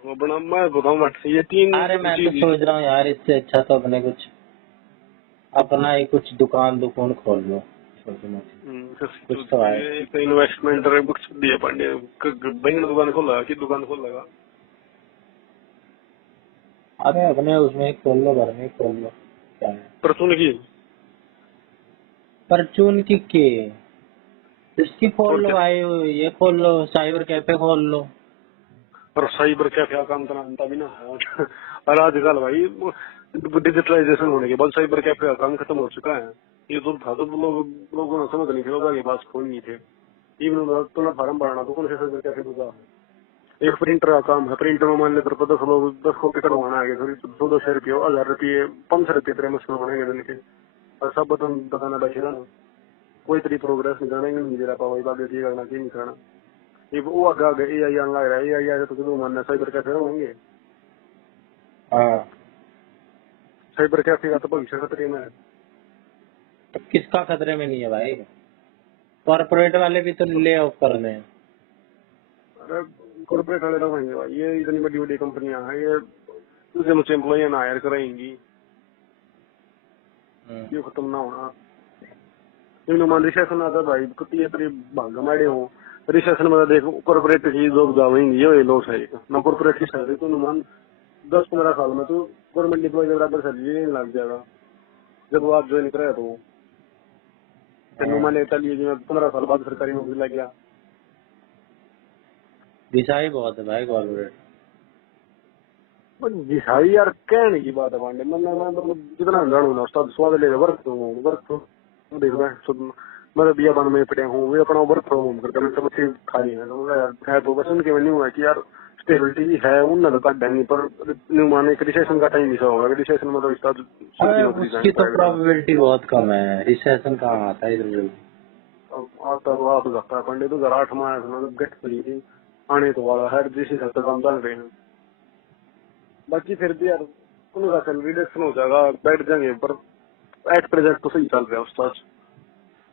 वो बना मैं बताऊँ मत ये 3। अरे मैं तो सोच रहा हूँ यार, इससे अच्छा तो अपने कुछ अपना ही कुछ दुकान खोल लो कुछ तो आए। इन्वेस्टमेंट दिए पांडे बैंक दुकान खोला कि दुकान खोल लगा। अरे अपने उसमें खोल लो, घर में खोल लो, क्या है परचून की के इसकी खोल लो भाई, ये खोल लो, साइबर कैफे खोल लो। और साइबर कैफे काम करना भी ना है और आजकल भाई डिजिटलाइजेशन होने के बाद साइबर कैफे का काम खत्म हो चुका है। ये तो था तो लोगों ने समझ नहीं फिर के पास फोन नहीं थे, इवन तो फार्म भरना तो कौन से साइबर कैफे होगा। एक प्रिंटर का काम है, प्रिंटर में मान लेते 10 लोग 10 कॉपी करवाना है, 200 रुपये 1000 रुपये 500 रुपये तेरे मुश्किल बनेंगे दिन के, और सब बटन बताना बैठेगा ना, कोई तेरी प्रोग्रेस नहीं करना, नहीं दे रहा पाओ बात ये करना कि नहीं करना। ये वो आगे आगे AI आने लग रहा है, AI आए तो क्यों मानना साइबर कैफे होंगे। साइबर कैफे का तो भविष्य खतरे में है। तो किसका खतरे में नहीं है भाई, कॉर्पोरेट वाले भी तो ले ऑफ कर रहे हैं। अरे कॉर्पोरेट वाले तो भाई ये इतनी बड़ी बड़ी कंपनियां हैं, ये तुझे मुझे एम्प्लॉय ना हायर कराएंगी, ये खत्म ना होना। मान रिसेशन आता भाई कितनी तेरी भाग मारे हो, रिसेशन में देख कॉर्पोरेट की जॉब जाएंगी ये लॉस है ना, कॉर्पोरेट की सैलरी तो मान 10-15 साल में तो गवर्नमेंट एम्प्लॉय के बराबर सैलरी लग जाएगा जब वो आप ज्वाइन करे तो। मान चलिए 15 साल बाद सरकारी नौकरी लग गया, दिशाई बहुत है भाई कॉर्पोरेट। दिहाड़ी यार कहने की बात है पांडे, मतलब जितना जानू ना उसका स्वाद ले वर्क देख मतलब बिया बन में पड़े हूँ, वे अपना वर्क फ्रॉम होम करके मैं समझ खाली है तो बस उनके में नहीं हुआ कि यार स्टेबिलिटी है उन तो काट देंगे, पर माने रिसेशन का टाइम ऐसा होगा, रिसेशन में तो उसकी तो प्रोबेबिलिटी बहुत कम है, रिसेशन कहाँ आता है इधर आता तो आप जाता है पांडे, 2008 में गट पड़ी थी आने तो वाला है, जिस हिसाब से काम चल रहे हैं। बाकी फिर भी यार उनका सैलरी रिडक्शन हो जाएगा, बैठ जाएंगे, पर एट प्रेजेंट तो सही चल रहा है उस्ताद।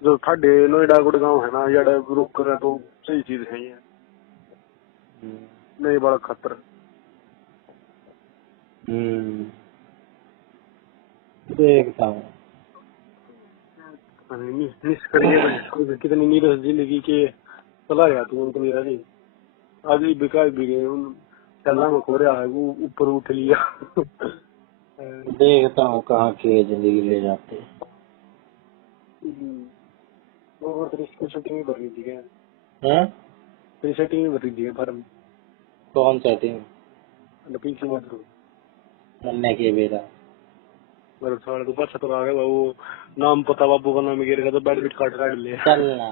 जो ठाडे नोएडा गुड़गांव है ना, या रुक कर तो सही चीज है ये, नहीं बड़ा खतर। देखता हूँ मिस करिए कितनी नीरस जिंदगी के चला गया तू उनको मेरा जी, आज भी बिका भी गए चलना में खो रहा है वो ऊपर उठ लिया। देखता हूँ कहाँ की जिंदगी ले जाते हैं। और इसकी सेटिंग भर ली थी हैं? तेरी सेटिंग भर ली है फॉर्म कौन सेटिंग पीछे मत रो मन्ने के बेटा मेरे साले तो पाछा तो आ गया वो नाम पता बाबू का नाम गिरेगा तो बैठ काट ले चलना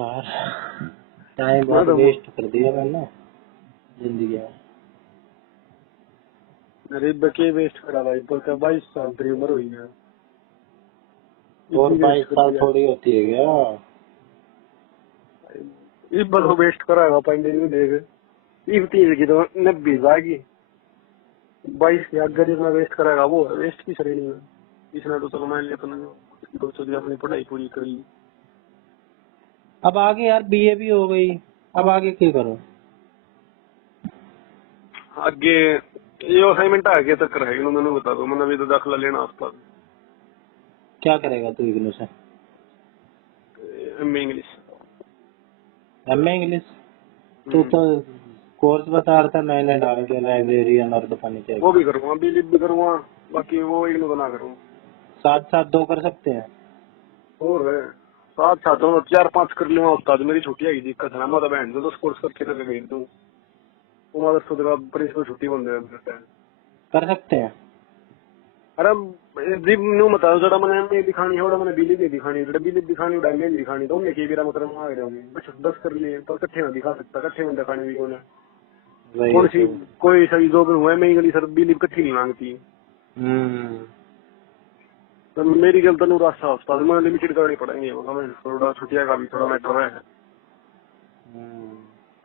यार। टाइम बहुत वेस्ट कर दिया मैंने जिंदगी में। अरे बके वेस्ट करा भाई, 22 साल तेरी उम्र हुई है। और इतनी 22 वेस्ट कर साल दिया थोड़ी होती है क्या? इस बार तो वेस्ट कराएगा पांडे ने, देख इस तीन की तो 90 जाएगी, 22 के आगे जितना वेस्ट कराएगा वो वेस्ट की श्रेणी में। इसने तो चलो मान लिया अपने दोस्तों की अपनी पढ़ाई पूरी करी। अब आगे यार बीए भी हो गई, अब आगे क्या करो? आगे ये असाइनमेंट आगे तक रहेगा, मैंने बता दो, मैंने अभी तो दाखिला लेना आता क्या करेगा तू इग्नू से? MA English. MA English? तू तो कोर्स बता रहा था नए नए डाल के, लाइब्रेरियन और पता नहीं क्या वो भी करूँगा, बीलिप भी करूँगा, बाकी वो इग्नू तो ना करूँगा। साथ साथ 2 कर सकते हैं। और है साथ साथ में 4-5 कर लूंगा। उस्ताद मेरी छुट्टी आई दिक्कत है ना, मैं तो बहन तो कोर्स करके तो भेज दूँ, वो मदरसा का प्रिंसिपल छुट्टी बन जाए कर सकते हैं। अरे जी न्यू बताओ जरा, मैंने एमए दिखानी है और मैंने बीलिप भी दिखानी है, बीलिप दिखानी और एमए दिखानी, तो उनने की मेरा मतलब आ गया बस 10 कर लिए तो इकट्ठे में दिखा सकता, इकट्ठे में दिखानी भी कौन है, कौन सी कोई सही जो भी हुआ मैं इंग्लिश सर बीलिप इकट्ठी नहीं मांगती। तो मेरी गलती नहीं रास्ता उस्ताद में लिमिटेड करनी पड़ेंगे, हमें थोड़ा छुट्टियां का भी थोड़ा मैटर है।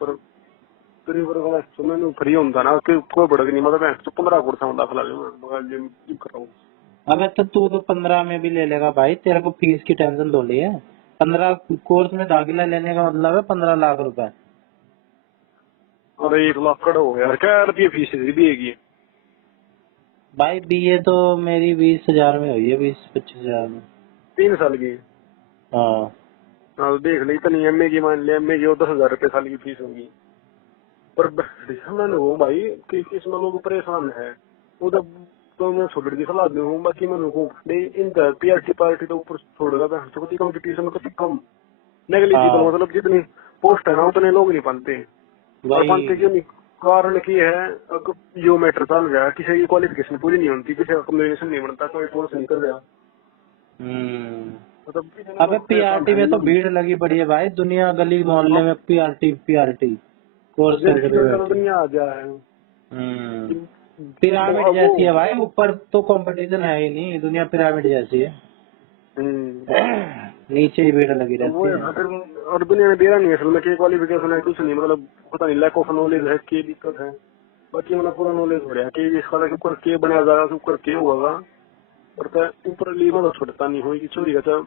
पर तेरी पर तो मैंने फ्री होता ना कि कोई बड़ा नहीं, मतलब तो 15 कोर्स में दाखिला ले मैं कर रहा हूँ। अबे तो तू तो 15 में भी ले लेगा भाई, तेरे को फीस की टेंशन थोड़ी है। 15 कोर्स में दाखिला लेने का मतलब है 15 लाख रुपए। अरे 1 लाख कड़ो हो यार, क्या रुपये फीस भी है भाई बीए तो मेरी 20,000 में हुई है, 20-25,000 में। 3 साल की। हाँ हाँ तो देख ली इतनी, एमए की मान लिया, एमए की 10,000 रुपये साल की फीस होगी। पर मैं हूँ भाई कि इसमें लोग परेशान है, वो तो मैं छोड़ दी सलाह दूँ, बाकी मैं इन पीआरटी पार्टी तो ऊपर छोड़ेगा कंपटीशन में कभी कम नेगलिजिबल, हाँ मतलब जितनी पोस्ट है ना उतने लोग नहीं पाते। और पाते क्यों नहीं, कारण की है जो मैटर चल गया, किसी की क्वालिफिकेशन पूरी नहीं होती, किसी का कम्युनिकेशन नहीं बनता, कोई कोर्स नहीं कर गया। मतलब अबे पीआरटी में तो भीड़ लगी पड़ी है भाई, दुनिया गली मोहल्ले में पीआरटी पीआरटी कोर्स करके बैठी। दुनिया आ जाए पिरामिड जैसी है भाई, ऊपर तो कंपटीशन है ही नहीं, दुनिया पिरामिड जैसी है। नीचे ही भीड़ लगी रहती है। और दुनिया में दे रहा नहीं है असल में, क्या क्वालिफिकेशन है कुछ नहीं, मतलब पता नहीं लैक ऑफ नॉलेज है, क्या दिक्कत है। बाकी मतलब पूरा नॉलेज हो रहा है कि इसका ऊपर के बनाया जाएगा, ऊपर के होगा, और ऊपर लिए मतलब छोड़ता नहीं होगी, चोरी का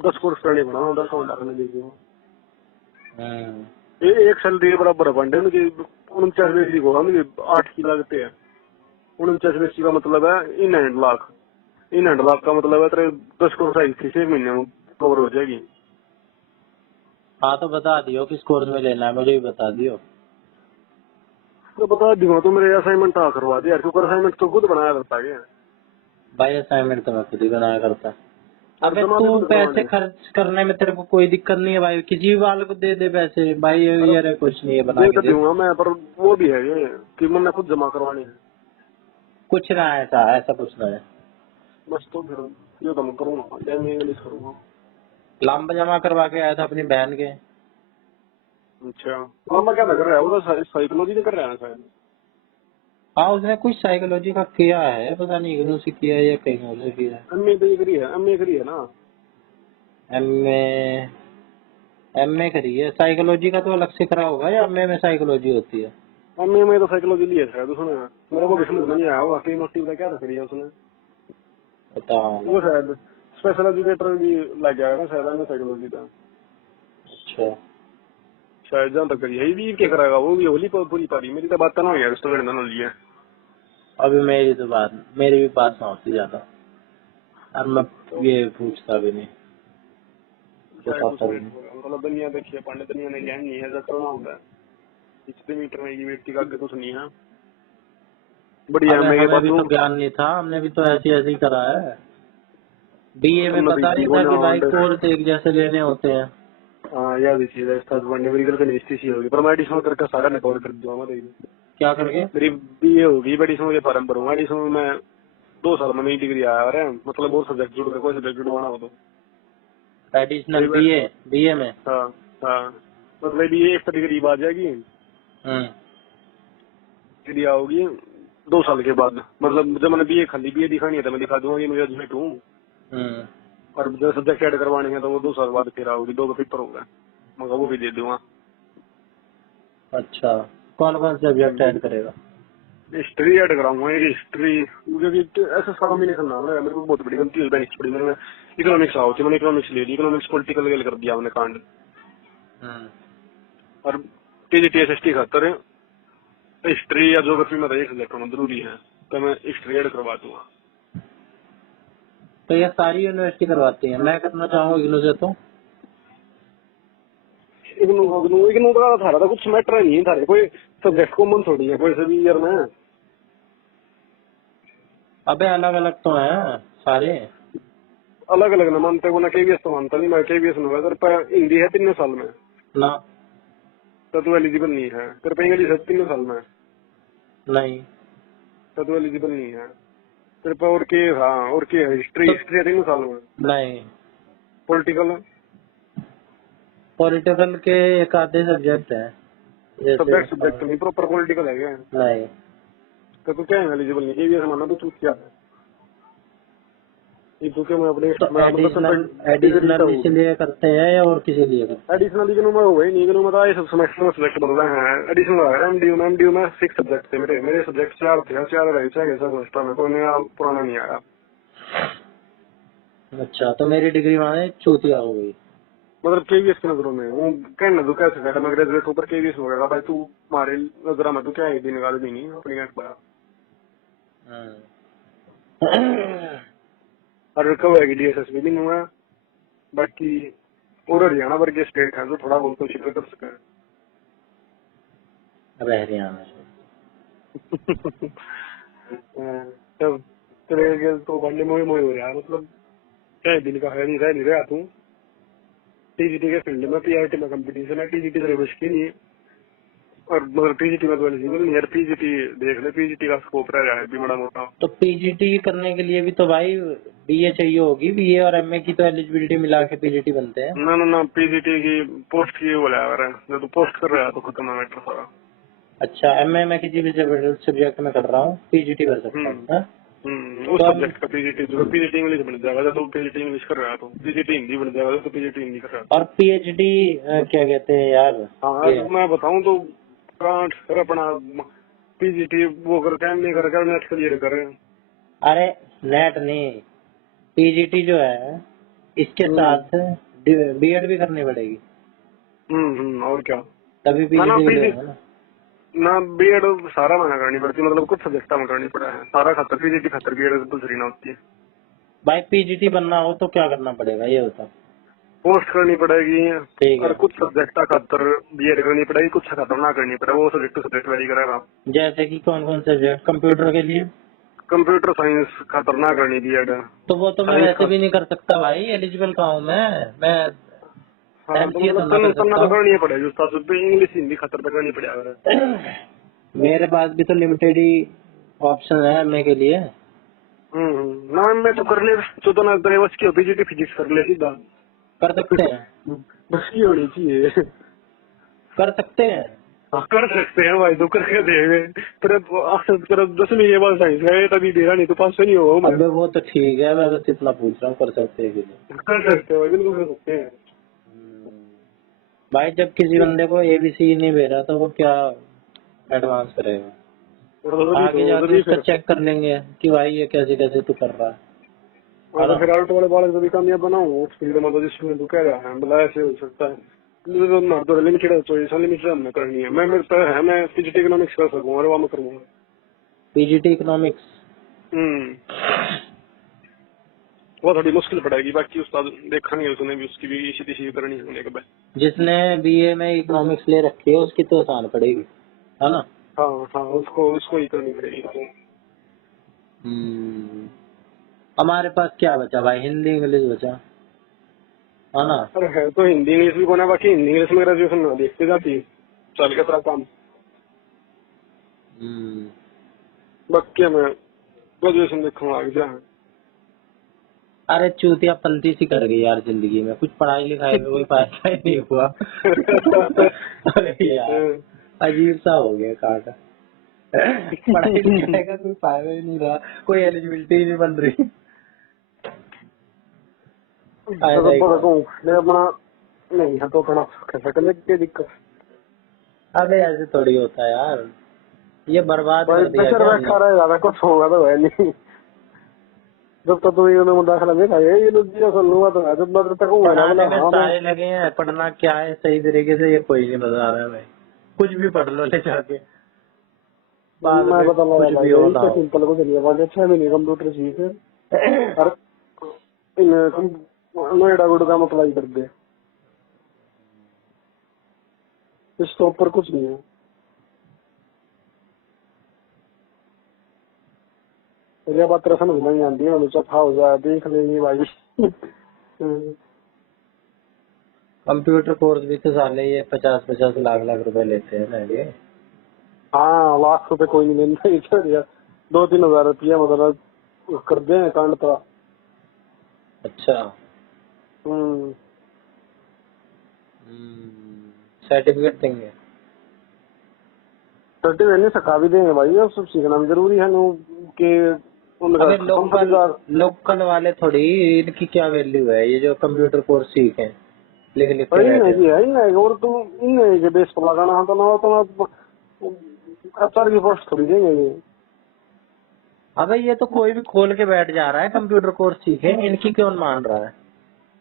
10 कोर्स करने पड़ा 10 लाख में देखिए। एक सैलरी बराबर फंड है मुझे, 49 बेसिक होगा मुझे, 8 की लगते हैं। 49 बेसिक का मतलब है in hand lakh, in hand lakh का मतलब है तेरे 10 कोर्स आई थी 6 महीने में कवर हो जाएगी। हाँ तो बता दियो किस कोर्स में लेना है, मुझे भी बता दियो। तो बता दूंगा, तो मेरे असाइनमेंट आ करवा दे यार, क्योंकि असाइनमेंट तो खुद बनाया करता है। भाई असाइनमेंट तो मैं खुद ही बनाया करता। अबे जमा भी तू तो पैसे करवाने। खर्च करने में तेरे को कोई दिक्कत नहीं है भाई, किसी भी वाले को दे दे पैसे भाई, अरे ये कुछ नहीं है, बना दे के तो दे। दूंगा मैं, पर वो भी है ये कि मैंने खुद जमा करवानी है। कुछ ना ऐसा ऐसा कुछ ना है। बस तो फिर ये तो मैं करूंगा, या मैं इंग्लिश करूंगा। लंबा जमा करवा के आया था अपनी बहन के। अच्छा मामा क्या कर रहा है, वो तो साइकोलॉजी में कर रहा है शायद। हाँ उसने कुछ साइकोलॉजी का किया है, पता नहीं इग्नू से किया है या कहीं और से किया है। एमए करी है ना। एमए एमए करी है, साइकोलॉजी का तो अलग से करा होगा, या एमए में साइकोलॉजी होती है? एमए में तो साइकोलॉजी ली है शायद उसने, मेरे को भी समझ नहीं आया वो कई मोटिव का क्या था करिए उसने। बताओ। वो शायद स्पेशल एजुकेटर भी लग जाएगा ना शायद, साइकोलॉजी का अच्छा शायद, जहाँ तक करिए ये क्या कराएगा वो भी होली पूरी पारी। मेरी तो बात करना है यार, स्टूडेंट ना लिया अभी मेरी भी बात ना होती ज्यादा, और मैं तो ये पूछता भी नहीं, शायद बताता भी उसमें नहीं। मतलब दुनिया देखिए पांडे, दुनिया ने ज्ञान नहीं है, जब करना होता है इतने मीटर में ये व्यक्ति का आगे कुछ नहीं है। बढ़िया अबे मैं ये हमें भी बात तो ज्ञान नहीं था, हमने भी तो ऐसे ऐसे ही करा है। बीए में तुमने पता नहीं था कि भाई कोर्स एक जैसे लेने होते हैं। हाँ याद चीज है, मेडिकल का एसटीसी होगी, पर मैं एडिशनल करके सारा रिकॉर्ड कर दूंगा मैं। क्या करके? मेरी बीए होगी, बड़ी एडिशनल के फॉर्म भरूंगा, एडिशनल में 2 साल में नई डिग्री आया है, मतलब और सब्जेक्ट जुड़ कोई सब्जेक्ट जुड़वाना हो तो एडिशनल बीए में? हाँ हाँ मतलब ये एक डिग्री आ जाएगी, डिग्री आओगी 2 साल के बाद। मतलब जब मैंने बीए खाली बीए दिखानी है तो मैं दिखा दूंगा कि मैं ग्रेजुएट हूँ, और जो सब्जेक्ट ऐड करवाने हैं तो वो 2 साल बाद फिर आओगी, 2 पेपर होगा, मगर वो भी दे दूंगा। अच्छा, कौन कौन से सब्जेक्ट ऐड करेगा? हिस्ट्री ऐड कराऊंगा, हिस्ट्री, क्योंकि ऐसा सारा मैंने करना है, मेरे को बहुत बड़ी गलती हुई बैंक पड़ी। मैंने इकोनॉमिक्स आओ थी, मैंने इकोनॉमिक्स ले ली, इकोनॉमिक्स पॉलिटिकल गेल कर दिया मैंने कांड। और टीजीटी एसएसटी खातर हिस्ट्री या ज्योग्राफी में एक सब्जेक्ट होना जरूरी है, तो मैं हिस्ट्री ऐड करवा दूंगा। तो ये सारी यूनिवर्सिटी करवाती है, मैं करना चाहूंगा इग्नू से तो। इग्नू का था था कुछ मैटर नहीं था, कोई सब्जेक्ट कॉमन थोड़ी है कोई से भी ईयर में। अबे अलग अलग तो हैं सारे। अलग अलग ना मानते को ना, केवीएस तो मानता नहीं मैं, केवीएस में तेरे हिंदी है 3 साल में ना, तो तू एलिजिबल नहीं है। तेरे पे इंग्लिश है 3 साल में नहीं तो तू एलिजिबल नहीं है। तेरे पे और के, हाँ और के हिस्ट्री, तो, हिस्ट्री है 3 साल में। नहीं, पॉलिटिकल पॉलिटिकल के एक आधे सब्जेक्ट है जैसे। सब्जेक्ट नहीं, प्रॉपर पॉलिटिकल है क्या? नहीं, तो तू क्या है एलिजिबल नहीं, केवीएस माना तो तू क्या है ये? तू क्या मैं अपने तो एडिशनल इसलिए करते हैं या और किसी लिए करते हैं? एडिशनल इग्नू में हुआ ही नहीं, इग्नू में तो सब सेमेस्टर में सब्जेक्ट बन रहे हैं। एडिशनल एमडीयू में 6 सब्जेक्ट थे, मेरे सब्जेक्ट 4 थे, 4 रहे थे सेमेस्टर में, कोई नया पुराना नहीं आया। अच्छा, तो मेरी डिग्री वहाँ चूतिया हो गई। मतलब केवीएस की नजरों में वो कहना तू कैसे कहता मैं ग्रेजुएट ऊपर केवीएस हो गया भाई, तू हमारे नजर में तू क्या है दिन निकाल देंगी अपनी एक बार। और रिकवर है डीएसएस भी नहीं हुआ, बाकी और हरियाणा वर्ग स्टेट है जो थोड़ा बहुत कोशिश कर सके। हरियाणा तब तेरे तो बनने मोए मोए हो रहा है, मतलब क्या दिन का है नहीं रह नहीं रहा तू। टीजीटी के फील्ड में पीआरटी में कंपटीशन है, टीजीटी सिलेबस की नहीं, और मगर पीजीटी में तो एलिजिबल नहीं है। पीजीटी देख ले, पीजीटी का स्कोप रह रहा है भी बड़ा मोटा। तो पीजीटी करने के लिए भी तो भाई बीए चाहिए होगी, बीए और एमए की तो एलिजिबिलिटी मिला के पीजीटी बनते हैं। ना पीजीटी की पोस्ट की बोला है, जब तू पोस्ट कर रहा है तो खत्म है मैटर सारा। अच्छा, एमए मैं किसी भी सब्जेक्ट में कर रहा हूँ, पीजीटी कर सकता हूँ, हाँ? उस तो सब्जेक्ट का पीजीटी, जो पीजीटी इंग्लिश बन जाएगा, जब तू पीजीटी इंग्लिश कर रहा है तो पीजीटी हिंदी बन जाएगा, तो पीजीटी हिंदी कर रहा है। और पीएचडी क्या कहते हैं यार? हाँ मैं बताऊँ तो कांट कर अपना पीजीटी वो कर क्या नहीं कर नेट क्लियर कर। अरे नेट नहीं, पीजीटी जो है इसके साथ बीएड भी करनी पड़ेगी, और क्या। तभी ना पीजीटी मिलेगा ना। ना बीएड सारा मना करनी पड़ती, मतलब कुछ सब्जेक्ट में करनी पड़ा है सारा खातर, पीजीटी खातर बीएड दूसरी ना होती है। भाई पीजीटी बनना हो तो क्या करना पड़ेगा ये बता। पोस्ट करनी पड़ेगी, ठीक और है, कुछ सब्जेक्ट खातर बीएड करनी पड़ेगी, कुछ खातर ना करनी पड़ेगा, वो सब्जेक्ट टू सब्जेक्ट वेरी करेगा। जैसे कि कौन कौन से सब्जेक्ट? कंप्यूटर के लिए कंप्यूटर साइंस खातर ना करनी बीएड। तो वो तो मैं वैसे भी नहीं कर सकता भाई, एलिजिबल कहाँ हूँ मैं हाँ तो एमसीए तो मतलब ना कर तन्ना सकता तो हूँ। करनी पड़ेगी उसका, इंग्लिश हिंदी खातर तो करनी पड़ेगा। मेरे पास भी तो लिमिटेड ही ऑप्शन है एमए के लिए। ना मैं तो कर ले तो ना तेरे बस की पीजीटी फिजिक्स कर ले सीधा। कर सकते हैं, बस की होनी चाहिए। कर सकते हैं। कर सकते हैं भाई, तो करके देंगे। तेरा 10वीं के बाद साइंस है तभी देगा, नहीं तो पास से नहीं होगा। अबे वो तो ठीक है, मैं बस इतना पूछ रहा हूँ, कर सकते हैं कि नहीं। कर सकते हैं भाई, बिल्कुल कर सकते हैं। भाई जब किसी बंदे को एबीसी नहीं भेजा तो वो क्या एडवांस करेगा? आगे जाके उसका चेक कर लेंगे कि भाई ये कैसे कैसे तू कर रहा है। और फिर आउट वाले बालक भी कामयाब बनाऊं उस फील्ड में, तो जिसमें तू कह रहा है मतलब ऐसे हो सकता है। तो लिमिटेड है, चॉइस लिमिटेड हमने करनी है। मैं मेरे पे है, मैं पीजीटी इकोनॉमिक्स कर सकूँ और वहाँ मैं करूँगा पीजीटी इकोनॉमिक्स। वो थोड़ी मुश्किल पड़ेगी, बाकी उस्ताद देखा नहीं उसने भी, उसकी भी इसी तीसी करनी होने के बाद। जिसने बीए में इकोनॉमिक्स ले रखी है उसकी तो आसान पड़ेगी, है ना? हाँ उसको ही करनी पड़ेगी तो। हमारे पास क्या बचा भाई? हिंदी इंग्लिश बचा, है ना? अरे है तो हिंदी इंग्लिश भी कोना, बाकी हिंदी इंग्लिश में ग्रेजुएशन ना देखते जाती चल के तरह काम। बाकी मैं ग्रेजुएशन देखूंगा आगे जा। अरे चूतिया पंथी सी कर गई यार जिंदगी में, कुछ पढ़ाई लिखाई में कोई फायदा ही नहीं हुआ। अरे यार अजीब सा हो गया काट। पढ़ाई लिखाई का कोई फायदा ही नहीं रहा, कोई एलिजिबिलिटी नहीं बन रही। फायदा ही क्या? मैं अपना नहीं है तो अपना कैसा करने की दिक्कत। अबे ऐसे थोड़ी होता है यार, ये बर्बाद कर दिया प्रेशर क्या बैठा हमने? रहेगा कुछ होगा तो है नहीं। जब तक तुम्हें उन्होंने मुदाखला देखा ये लोग दिया कर लूंगा तो है, जब मैं तक हूँ ना पढ़ाने बोला में हाँ मैं सारे लगे हैं, पढ़ना क्या है सही तरीके से ये कोई नहीं बता रहा है भाई। कुछ भी पढ़ लो ले जाके, बाद में बता कुछ रहा भी भाई हो ना इसका हो। सिंपल को चलिए बात 6 महीने कंप्यूटर सीख और नोएडा गुड़गांव में अप्लाई कर दे, इस तो ऊपर कुछ नहीं है। ये बात तेरा समझ नहीं आती है, चौथा हो जाए देख लेंगे भाई। कंप्यूटर कोर्स भी तो साले ये 50-50 लाख रुपए लेते हैं ना ये। हाँ लाख रुपए कोई नहीं लेना, 2-3 हजार रुपया मतलब कर दे कांड तो। अच्छा सर्टिफिकेट देंगे? सर्टिफिकेट नहीं सका भी देंगे भाई, अब सब सीखना भी जरूरी है नो कि उनका अबे कंपनी का। लोकल वाले थोड़ी, इनकी क्या वैल्यू है ये जो कंप्यूटर कोर्स सीखे लिख लिख के इन बैठे हो। है इन है और तुम इन है के बेस पर लगाना तो ना तो एचआर की पोस्ट थोड़ी देंगे ये। अबे ये तो कोई भी खोल के बैठ जा रहा है कंप्यूटर कोर्स सीखे, इनकी क्यों मान रहा है?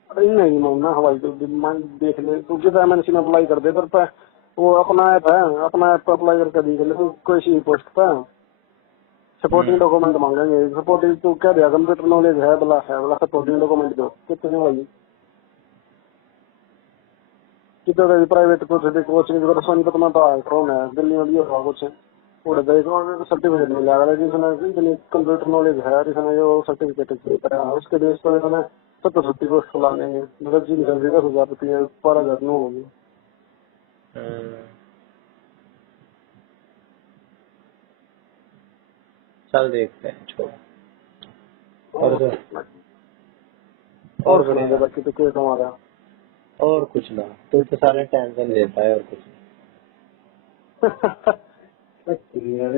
इन नहीं मानना हवाई तो देख ले तू कितना एमएनसी में अप्लाई कर दे पर वो अपना ऐप है, अपना ऐप पर अप्लाई करके देख ले तो कोई सी पोस्ट पे सपोर्टिंग डॉक्यूमेंट मांगेंगे। सपोर्टिंग तू क्या दिया कंप्यूटर नॉलेज है बोला सपोर्टिंग डॉक्यूमेंट दो कितने भाई कितने प्राइवेट कोचिंग सोनीपत में तो कौन है दिल्ली में भी होगा कुछ उड़ देखो सर्टिफिकेट मिल जाएगा जिसने इतनी कंप्यूटर नॉलेज है जिसने जो सर्टिफिकेट उसके बेस पर इन्होंने 70-70 पोस्ट खुला लेंगे मतलब जी निकल 10,000 रुपये 12,000 नो होगी। चल देखते हैं, छोड़। और और सुना दे बढ़िया। बाकी तो क्या कमा रहा। और कुछ ना, तू तो सारे टेंशन लेता है और कुछ नहीं।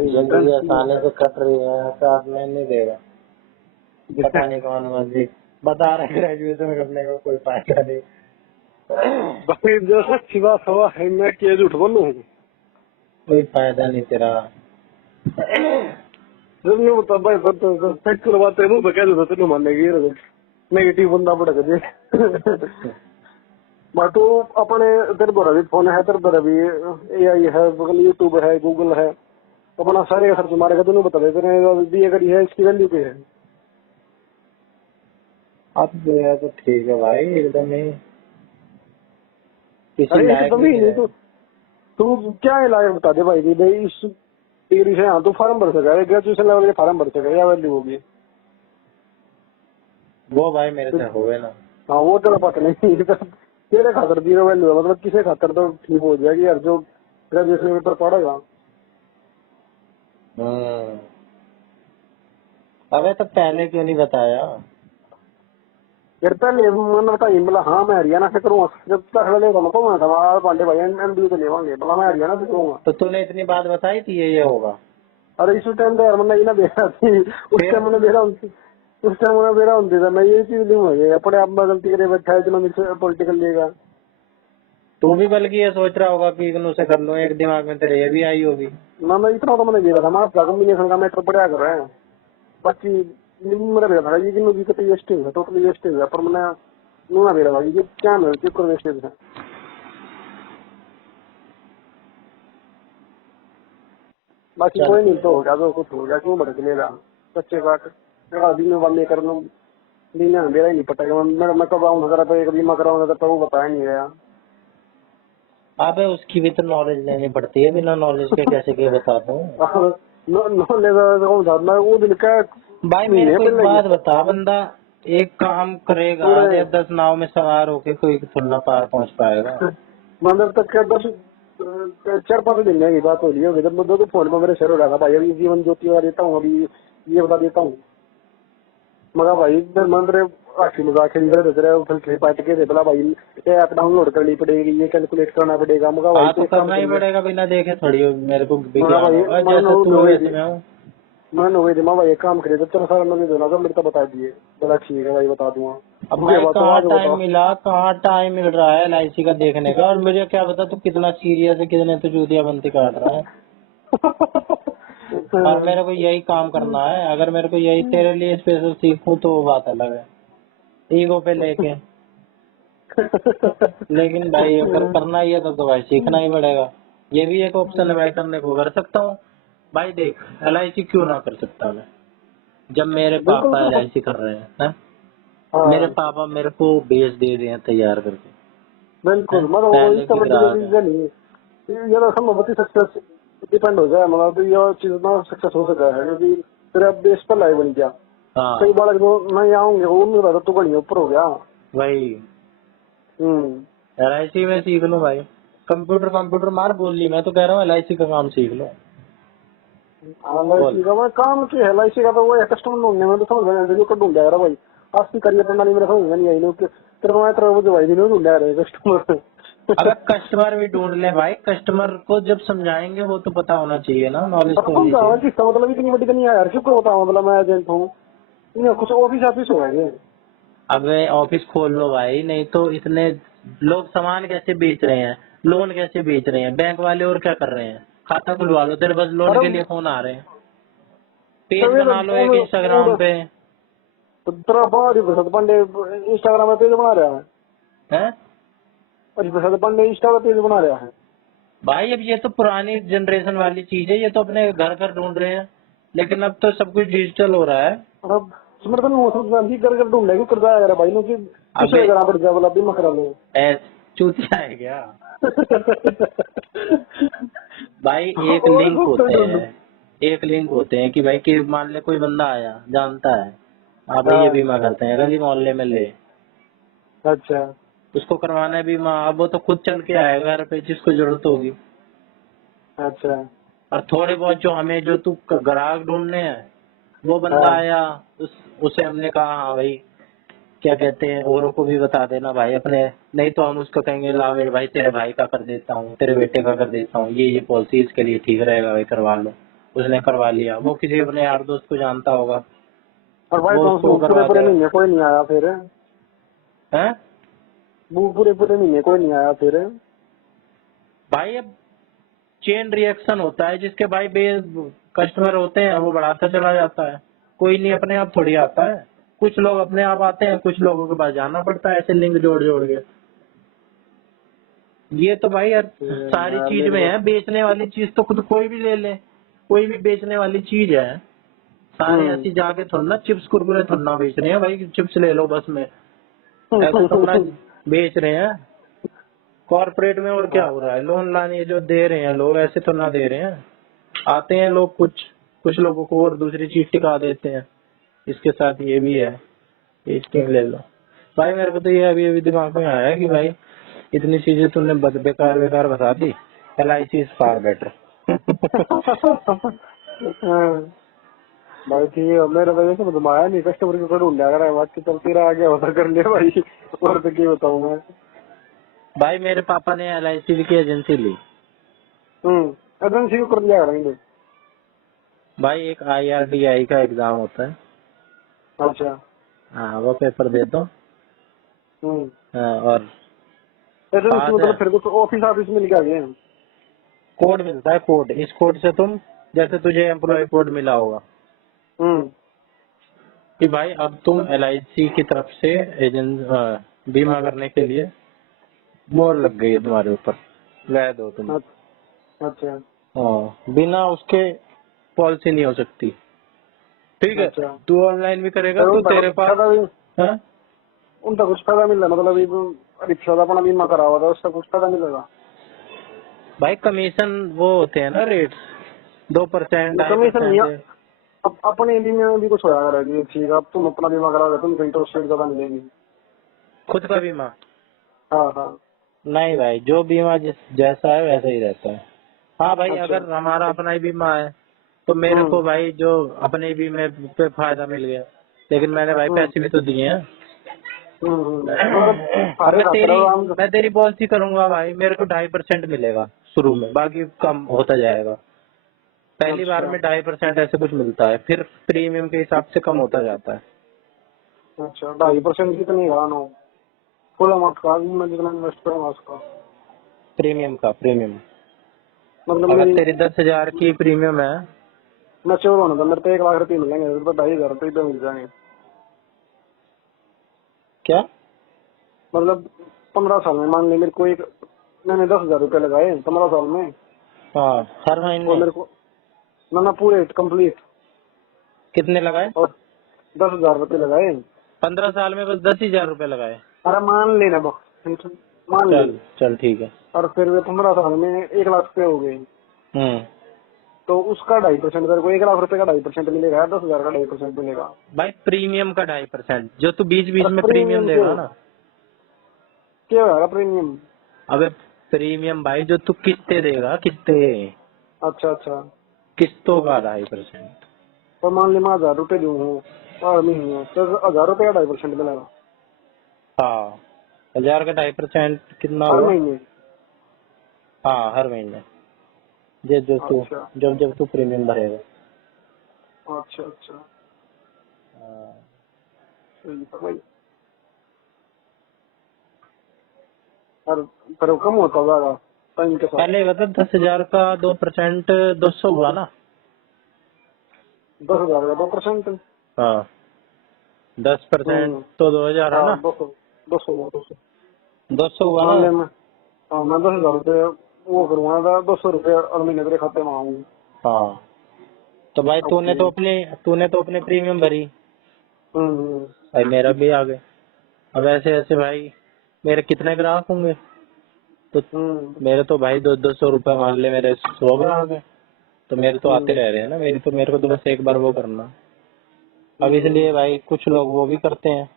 जिंदगी आसानी से कट रही है, साथ में नहीं देगा। पता नहीं कौन मर्जी बता रहा है ग्रेजुएशन करने का कोई फायदा नहीं। भाई जो सच्ची बात हुआ है मैं क्या झूठ बोलूं, कोई फायदा नहीं तेरा। जब मैं बता भाई फैक्ट करवाते मुंह पे कह देता तेरे मानने की नेगेटिव बंदा पड़क दे। बट वो अपने तेरे पर भी फोन है, तेरे पर भी एआई है, यूट्यूब है, गूगल है, अपना सारे सर्च मारेगा तो बता दे तेरे दिए करी है इसकी वैल्यू क्या है। अब गया तो ठीक है भाई, एकदम ही किसी अरे लायक एकदम भी ही नहीं नहीं है। तू क्या है लायक बता दे भाई कि इस डिग्री से हाँ तू फॉर्म भर सका ग्रेजुएशन लेवल के फॉर्म भर सका या वैल्यू होगी। वो भाई मेरे से हो गए ना। हाँ वो तेरा पता नहीं तेरे खातर जीरो वैल्यू है मतलब किसी खातर तो ठीक हो जाएगी यार जो ग्रेजुएशन में पेपर पढ़ेगा। अबे तो पहले क्यों नहीं बताया? फिर पहले मैंने बताई बोला हाँ मैं हरियाणा से करूँगा, जब तक लेगा मैं कहूँगा था पांडे भाई एमबीए तो लेवांगे बोला मैं हरियाणा से करूँगा। तो तूने इतनी बात बताई थी ये होगा? अरे इस टाइम तो यार मैंने ना बेरा थी उस टाइम मैंने बेरा उस टाइम मैंने बेरा होती था मैं ये चीज नहीं हुई अपने आप में गलती करे बैठा है इकोनॉमिक्स पॉलिटिकल लेगा। तू भी बल्कि ये सोच रहा होगा कि इग्नू से कर लो, एक दिमाग में तेरे ये भी आई होगी। ना मैं इतना तो मैंने देखा था हमारा कॉम्बिनेशन का मैटर पढ़ा कर रहे हैं बाकी मेरा बेरा था ये कि नदी का वेस्टिंग है टोटली वेस्टिंग है पर मैंने नूना बेरा था ये क्या मेरे पेपर वेस्टेज है। बाकी कोई नहीं तो हो गया तो कुछ हो गया क्यों भड़क लेगा बच्चे काट दिन में बंद कर लूँ दिन में मेरा ही नहीं पता मैं कब आऊँ अगर एक बीमा कराऊंगा तो वो बताया नहीं गया। अबे उसकी भी तो नॉलेज लेनी पड़ती है, बिना नॉलेज के कैसे के बता दूं? वो दिन का भाई मेरे को एक बात बता, बंदा एक काम करेगा या 10 नाव में सवार होके कोई थोड़ा पार पहुंच पाएगा? मतलब तक 4-5 दिन की बात हो रही है जब मैं 2 फोन में मेरे शेयर हो रहा था भाई अभी जीवन ज्योति वाला देता हूँ अभी ये बता देता हूँ मगर भाई मंदिर हंसी मजाक खेल रहे थे फिर खेल पाट के थे बोला भाई ये ऐप डाउनलोड करनी पड़ेगी, ये कैलकुलेट करना पड़ेगा। मगा भाई हाँ तो तो काम करना ही कर ले। पड़ेगा, बिना देखे थोड़ी मेरे को भी मगा ज्ञान भाई होगा, मैं जैसे तू हो नोवे वैसे मैं हूँ। मैं दिमाग भाई एक काम करे तो तेरा सारा नॉलेज देना था, मेरे को बता दिए। बोला ठीक है भाई बता दूंगा। अब ये भाई बताओ कहाँ आगे टाइम बताओ। मिला, कहाँ टाइम मिल रहा है LIC का देखने का, और मुझे क्या पता तू कितना सीरियस है, कितने तो चूतिया बनती काट रहा है। और मेरे को यही काम करना है, अगर मेरे को यही तेरे लिए स्पेशल सीखूं तो वो बात अलग है, ईगो पे लेके। लेकिन भाई अगर करना ही है तो भाई सीखना ही पड़ेगा। ये भी एक ऑप्शन है भाई, करने को कर सकता हूँ। भाई देख, LIC क्यों ना कर सकता मैं, जब मेरे बिल्कुल पापा बिल्कुल। LIC कर रहे हैं? मेरे हाँ पापा मेरे को बेच दे रहे हैं तैयार करके, बिल्कुल, हैं? मतलब वो पहले इसका की बड़ी ग्राहक है। रीजन नहीं ये तो संभवती सक्सेस डिपेंड हो जाए, मतलब तो ये चीज ना सक्सेस हो सका है क्योंकि तेरा बेस पर लाइव बन गया। कई हाँ बार जो नहीं आऊंगे वो मेरा तो गड़ी ऊपर हो गया। वही, हम्म। LIC में सीख लो भाई। कंप्यूटर कंप्यूटर मार बोल ली, मैं तो कह रहा हूँ LIC का काम सीख लो। बोल। LIC का मैं काम की है, LIC का तो वो है कस्टमर ढूंढने में तो समझ में नहीं को ढूंढ जाएगा भाई। आज की करियर प्रणाली मेरे समझ में नहीं आई लोग तेरे मैं तेरा वो जो भाई नहीं ढूंढ रहे कस्टमर। अगर कस्टमर भी ढूंढ ले भाई, कस्टमर को जब समझाएंगे वो तो पता होना चाहिए ना, नॉलेज अब तो होनी समझा चाहिए। किसका मतलब इतनी बड़ी तो नहीं है यार, क्यों बताऊँ मतलब मैं एजेंट हूँ, ये कुछ ऑफिस ऑफिस हो गए। अबे ऑफिस खोल लो भाई, नहीं तो इतने लोग सामान कैसे बेच रहे हैं, लोन कैसे बेच रहे हैं, बैंक वाले और क्या कर रहे हैं, खाता खुलवा लो, तेरे बस लोन अरे के लिए फोन आ रहे हैं। पेज सवेरे बना लो एक इंस्टाग्राम पे। तेरा बाहर प्रसाद पांडे इंस्टाग्राम पे पेज बना रहा है। हैं? हरि प्रसाद पांडे इंस्टा पे पेज बना रहा है। भाई अब ये तो पुरानी जनरेशन वाली चीज है, ये तो अपने घर घर ढूंढ रहे हैं, लेकिन अब तो सब कुछ डिजिटल हो रहा है। अब समर्थन हो सकता है कर कर ढूंढ लेगी कर जाएगा यार भाई नो कि किसी अबे जगह पर जा बोला बीमा करा लो। ऐस चूतिया है क्या? भाई एक और लिंक कौन सा होते ढूंढूं? हैं, एक लिंक होते हैं कि भाई कि मान ले कोई बंदा आया जानता है, हाँ भाई ये हाँ बीमा करते हैं, गली मोहल्ले में ले, अच्छा उसको करवाना है बीमा, अब वो तो खुद चल के आएगा घर पे जिसको जरूरत होगी। अच्छा। और थोड़े बहुत जो हमें जो तू ग्राहक ढूंढने हैं, वो बंदा हाँ आया, उसे हमने कहा हाँ भाई क्या कहते हैं, औरों को भी बता देना भाई अपने, नहीं तो हम उसको कहेंगे ला मेरे भाई तेरे भाई का कर देता हूँ, तेरे बेटे का कर देता हूँ, ये पॉलिसी इसके लिए ठीक रहेगा भाई करवा लो। उसने करवा लिया, वो किसी अपने यार दोस्त को जानता होगा, और भाई वो तो उसको पूरे करवा पूरे देगा। महीने कोई नहीं आया फिर, हैं? वो पूरे पूरे महीने कोई नहीं आया फिर। भाई अब चेन रिएक्शन होता है, जिसके भाई बे कस्टमर होते हैं वो बढ़ाता चला जाता है, कोई नहीं अपने आप थोड़ी आता है, कुछ लोग अपने आप आते हैं, कुछ लोगों के पास जाना पड़ता है ऐसे लिंक जोड़ जोड़ के। ये तो भाई यार सारी यार चीज मेरे में को है, बेचने वाली चीज तो खुद कोई भी ले ले, कोई भी बेचने वाली चीज है, सारे ऐसी जाके थोड़ा ना चिप्स कुरकुरे थोड़ा ना बेच रहे हैं भाई, चिप्स ले लो बस में, ऐसे थोड़ा बेच रहे हैं। कॉर्पोरेट में और क्या हो रहा है, लोन लाने जो दे रहे हैं लोग ऐसे तो ना दे रहे हैं, आते हैं लोग कुछ कुछ लोगों को और दूसरी चीज टिका देते हैं, इसके साथ ये भी है, ये स्कीम ले लो। भाई मेरे को तो ये अभी अभी दिमाग में आया कि भाई इतनी चीजें तुमने बेकार बेकार बता दी, LIC इज फार बेटर। हाँ, भाई ठीक है मेरा तो वैसे घुमाया नहीं कस्टमर को ढूंढ लिया करा बात की चल तेरा आगे होता कर ले भाई। और तो क्या बताऊं मैं। भाई मेरे पापा ने LIC की एजेंसी ली। एजेंसी को कर लिया करेंगे। भाई एक IRDAI का एग्जाम होता है, अच्छा। हाँ वो पेपर दे दो, और एजेंसी पास है, मतलब फिर तो ऑफिस ऑफिस मिल गया ये। कोड मिलता है, कोड, इस कोड से तुम, जैसे तुझे एम्प्लॉय कोड मिला होगा हम्म। कि भाई अब तुम LIC की तरफ से एजेंट बीमा करने के लिए मोहर लग गई है तुम्हारे ऊपर, वह दो तुम। अच्छा हाँ, बिना उसके पॉलिसी नहीं हो सकती। ठीक है, अच्छा। तू ऑनलाइन भी करेगा फिर तो उनका तेरे कुछ पास, फायदा भी हाँ? उनका कुछ फायदा मिल रहा मतलब रिक्शा का अपना बीमा करा हुआ था उसका कुछ फायदा मिलेगा। भाई कमीशन वो होते हैं ना रेट, 2% कमीशन नहीं 2.5% है, अपने बीमे में भी कुछ होया करेगी ठीक है। अब तुम अपना बीमा करा तुम इंटरेस्ट रेट ज्यादा मिलेगी। खुद का बीमा? हाँ हाँ। नहीं भाई, जो बीमा जैसा है वैसा ही रहता है। हाँ भाई अच्छा। अगर हमारा अपना ही बीमा है तो मेरे को हम्म भाई जो अपने बीमे पे फायदा मिल गया, लेकिन मैंने भाई हम्म। पैसे भी तो दिए हैं। सारे खाते रहो आराम से। मैं तेरी पॉलिसी करूंगा भाई, मेरे को 2.5% मिलेगा शुरू में, बाकी कम होता जाएगा। पहली बार में 2.5% ऐसे कुछ मिलता है, फिर प्रीमियम के हिसाब से कम होता जाता है। अच्छा 2.5% कितने का नो फुल अमाउंट का मैं जितना इन्वेस्ट करूँगा उसका प्रीमियम का, प्रीमियम मतलब अगर मेरी तेरी 10,000 की प्रीमियम है। मैं चोर होना था मेरे तो 1 लाख रुपये मिलेंगे तो 2,500 रुपये मिल जाएंगे क्या? मतलब 15 साल में मान ले मेरे को एक मैंने 10,000 रुपये लगाए 15 साल में हाँ, हर और महीने मेरे को ना पूरे कंप्लीट कितने लगाए? और 10,000 रुपये लगाए 15 साल में बस 10,000 रुपए लगाए। अरे मान लेना मान ले चल चल ठीक है। और फिर वे 15 साल में 1 लाख रुपये हो गए तो उसका 2.5% तेरे को 1 लाख रुपए का 2.5% मिलेगा 10,000 का 2.5% मिलेगा। भाई प्रीमियम का 2.5%, जो तू बीच बीच और में प्रीमियम प्रीमियम देगा ना। क्या होगा प्रीमियम? अबे प्रीमियम भाई जो तू किस्तें देगा, किस्तें, अच्छा अच्छा किस्तों का 2.5%। तो मान ली मैं 1,000 रुपये दूँ और महीने तो 1,000 रुपये का 2.5% मिलेगा हाँ, 1,000 का 2.5% कितना हर हुआ? महीने। हाँ, हर महीने, जो जो तू अच्छा जब जब तू प्रीमियम भरेगा। अच्छा अच्छा हाँ। सही है भाई। और फिर वो कम होता जाएगा टाइम के साथ। पहले बता, 10,000 का 2%, 200 हुआ ना? 10,000 का 2%। हाँ, 10% तो 2,000 है हाँ ना? 200 हुआ मान ले ना? मैं हाँ मैं 10,000 रुपये वो करूँगा था 200 रुपये और महीने तेरे खाते में आऊंगी। हाँ, तो भाई तूने तो अपने प्रीमियम भरी, भाई मेरा भी आ गए। अब ऐसे ऐसे भाई मेरे कितने ग्राहक होंगे, तो मेरे तो भाई 200 रुपए मान ले, मेरे 100 ग्राहक है, तो मेरे तो आते रह रहे हैं ना, मेरे को तो बस एक बार वो करना। अब इसलिए भाई कुछ लोग वो भी करते हैं।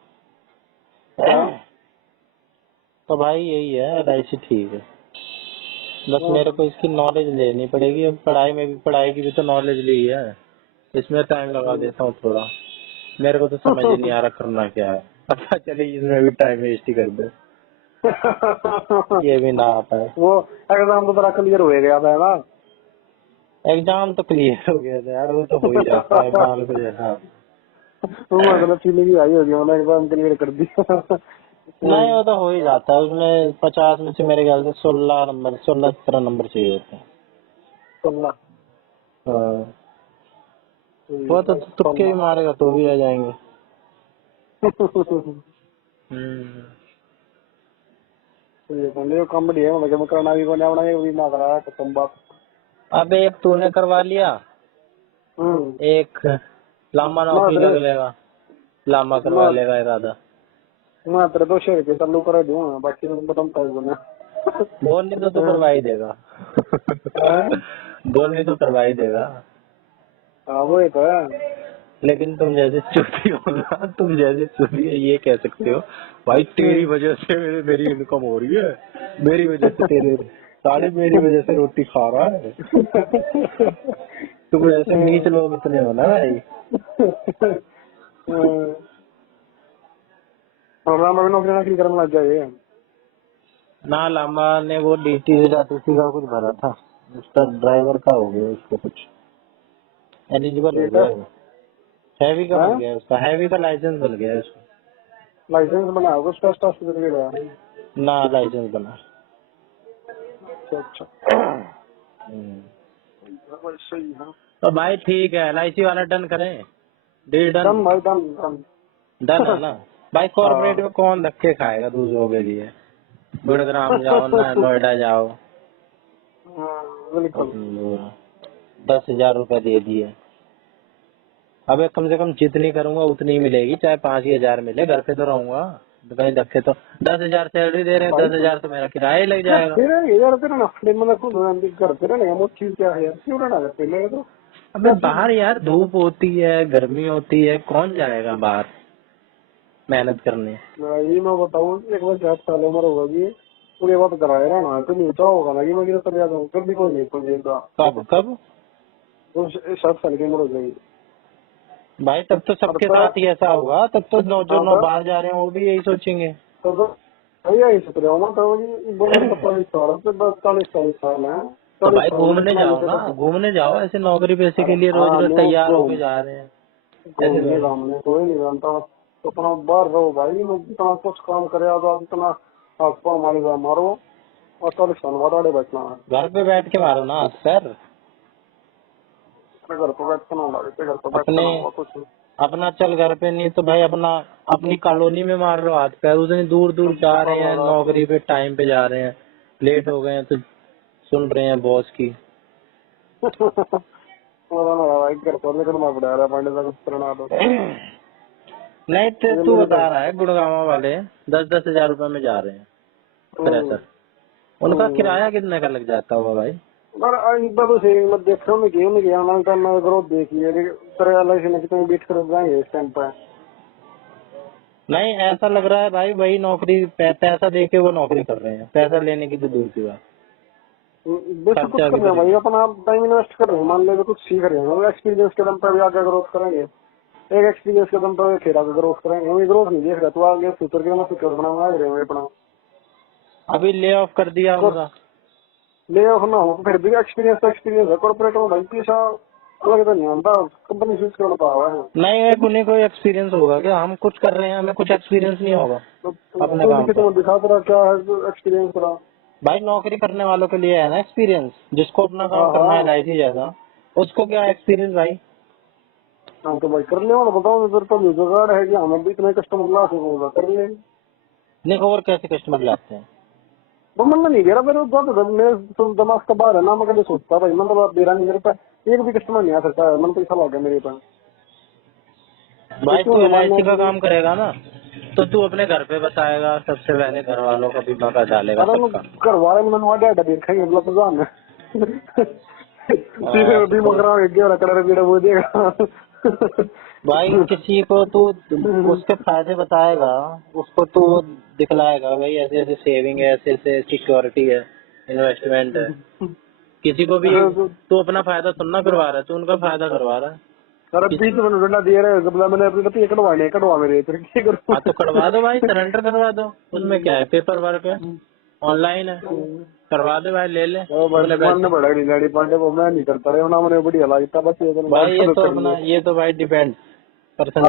तो भाई यही है, LIC ठीक है, बस मेरे को इसकी नॉलेज लेनी पड़ेगी। अब पढ़ाई की भी तो नॉलेज ली है, इसमें टाइम लगा देता हूँ थोड़ा। मेरे को तो समझ ही नहीं आ रहा करना क्या है, पता चले इसमें भी टाइम वेस्ट ही कर दो, ये भी ना आता है। वो एग्जाम तो तेरा क्लियर हो गया था ना? एग्जाम तो क्लियर हो गया था यार, वो तो हो ही जाता है बाल को जैसा। वो मतलब फीलिंग ही आई होगी मैंने एग्जाम क्लियर कर दिया। नहीं, वो तो हो ही जाता है, उसमें 50 में से मेरे ख्याल से 16-17 नंबर चाहिए होते हैं। अल्लाह हाँ, वो तो तुक्के भी मारेगा तो भी आ जाएंगे। ये काम बढ़िया है मतलब करना भी कोने अपना ये भी ना करा खत्म बात। अब एक तूने करवा लिया, एक लामा नौकरी लग लेगा, लामा करवा लेगा इरादा। मैं तेरे 200 रुपये चालू करा दूंगा बाकी मैं बताऊँ बने बोलने तो तू करवा ही देगा। बोलने तो करवा ही देगा। हाँ वो तो है। लेकिन तुम जैसे चुपी हो ना, तुम जैसे चुपी है ये कह सकते हो भाई तेरी वजह से मेरी इनकम हो रही है, मेरी वजह से तेरे साढ़े मेरी वजह से रोटी खा रहा है। तुम ऐसे नीच लोग इतने हो ना भाई। लामा भी नौकरी करने लग जाए ना, लामा ने वो DTC का कुछ भरा था, उसका ड्राइवर का हो गया, उसको कुछ एलिजिबल हो गया वो। हैवी का बन गया, उसका हैवी का लाइसेंस बन गया उसका। लाइसेंस बना होगा उसका सर्टिफिकेट ना, लाइसेंस बना। अच्छा सही है। तो भाई ठीक है, LIC वाला डन करें, डील डन। दम भाई दम डन है ना भाई? कॉर्पोरेट में कौन धक्के खाएगा दूसरों के लिए? गुड़ग्राम जाओ ना, नोएडा जाओ। बिल्कुल 10,000 रुपए दे दिए, अबे कम से कम जितनी करूंगा उतनी ही मिलेगी, चाहे 5 ही 1000 मिले, घर पे तो रहूंगा। तो कहीं धक्के तो 10,000 सैलरी दे रहे हैं, 10,000 तो मेरा किराया ही लग जाएगा। यार तेरा ना मतलब खुद घर पे रहने का वो चीज क्या है यार क्यों रहना करते मेरे तो। अबे बाहर यार धूप होती है, गर्मी होती है, कौन जाएगा बाहर मेहनत करने। ये मैं बताऊँ एक बार 7 साल उम्र होगी पूरे बात कराया रहना तो नहीं होगा ना कि मैं किधर चले जाता हूँ कभी कोई नहीं पहुंचेगा। कब कब? तो 7 साल की उम्र हो जाएगी भाई तब तो सबके साथ ही ऐसा होगा, तब तो जो बाहर जा रहे हैं वो भी यही सोचेंगे। तो भैया ही सोच रहे हो ना, तो ये बोले तो 40 साल है। तो भाई घूमने जाओ ना, घूमने जाओ, ऐसे नौकरी पैसे के लिए रोज रोज तैयार होके जा रहे हैं ऐसे घूमने कोई नहीं जानता, तो अपना बाहर रहो भाई, इतना कुछ काम करे तो इतना हाथ पाँव मारो और 40 साल बाद आड़े बैठना है। घर पे बैठ के मारो ना सर, घर पर बैठना होगा, घर पर अपने बैठना होगा कुछ नहीं। अपना चल घर पे, नहीं तो भाई अपना अपनी कॉलोनी में मार लो हाथ पैर, उतनी दूर दूर जा रहे हैं नौकरी पे, टाइम पे जा रहे हैं, लेट हो गए हैं तो सुन रहे हैं बॉस की। भाई घर पर निकलना पड़ा रहा पांडे का कुछ करना तो नहीं तो तू बता रहा है गुड़गांव वाले 10-10 हजार रुपए में जा रहे हैं फ्रेशर, उनका किराया कितने का लग जाता होगा भाई? तो सही मत देखो, मैं गया ना करना ग्रोथ देखिए तेरे अलग से कितने बीट कर जाएंगे इस टाइम पर। नहीं ऐसा लग रहा है भाई वही नौकरी पैसा दे के वो नौकरी कर रहे हैं, पैसा लेने की तो दूर की बात। बेसिक कुछ कर रहे हैं भाई, अपना टाइम इन्वेस्ट कर रहे हैं, मान लो कुछ सीख रहे हैं, एक्सपीरियंस के दम पर भी आगे ग्रोथ करेंगे, एक एक्सपीरियंस के दम पर फिर आगे ग्रोथ करेंगे। हम ग्रोथ नहीं देख रहे तो आगे फ्यूचर के फ्यूचर बनाना रहे हैं अपना। अभी ले ऑफ कर दिया उनका, ले ऑफ ना हो फिर भी एक्सपीरियंस है कॉर्पोरेट में भाई, पैसा अलग तो नहीं आता, कंपनी स्विच करना पड़ा है। नहीं उन्हें कोई एक्सपीरियंस होगा क्या? हम कुछ कर रहे हैं हमें कुछ एक्सपीरियंस नहीं होगा अपने काम का। तो दिखा तेरा क्या है एक्सपीरियंस तेरा? भाई नौकरी करने वालों के लिए है ना एक्सपीरियंस, जिसको अपना काम करना है LIC जैसा, उसको क्या एक्सपीरियंस भाई? हाँ तो भाई कर ले, और बताओ इधर तो जुगाड़ है कि हमें भी इतने कस्टमर ला सको, कर ले। नहीं और कैसे कस्टमर लाते हैं? वो मन नहीं दे रहा मेरे तो मेरे दिमाग का बाहर है ना, मैं कभी सोचता भाई मतलब दे रहा नहीं मेरे पास, एक भी कस्टमर नहीं आ सकता है, मन पैसा लग गया मेरे पास। भाई तू LIC का काम करेगा ना तो तू अपने घर पे बताएगा सबसे पहले, घर वालों का बीमा का डालेगा सबका। घर वाले मैंने डाटा देखेंगे मतलब प्रधान सीधे बीमा करा वो देगा। भाई किसी को तू उसके फायदे बताएगा, उसको तू दिखलाएगा भाई ऐसे ऐसे सेविंग है, ऐसे ऐसे सिक्योरिटी है, इन्वेस्टमेंट है। किसी को भी तू अपना फायदा सुनना करवा रहा है, तू उनका फायदा करवा रहा है। अरे 20 मिनट डंडा दे रहे हैं, मैंने अपनी कटवा मेरे तो कटवा दो भाई, सरेंडर करवा दो, उसमें क्या है, पेपर वर्क है, ऑनलाइन है, करवा दे भाई, ले ले। गाड़ी पांडे को मैं नहीं करता रहे ना, मैंने बढ़िया लगता बस भाई ये तो अपना ये तो भाई depend person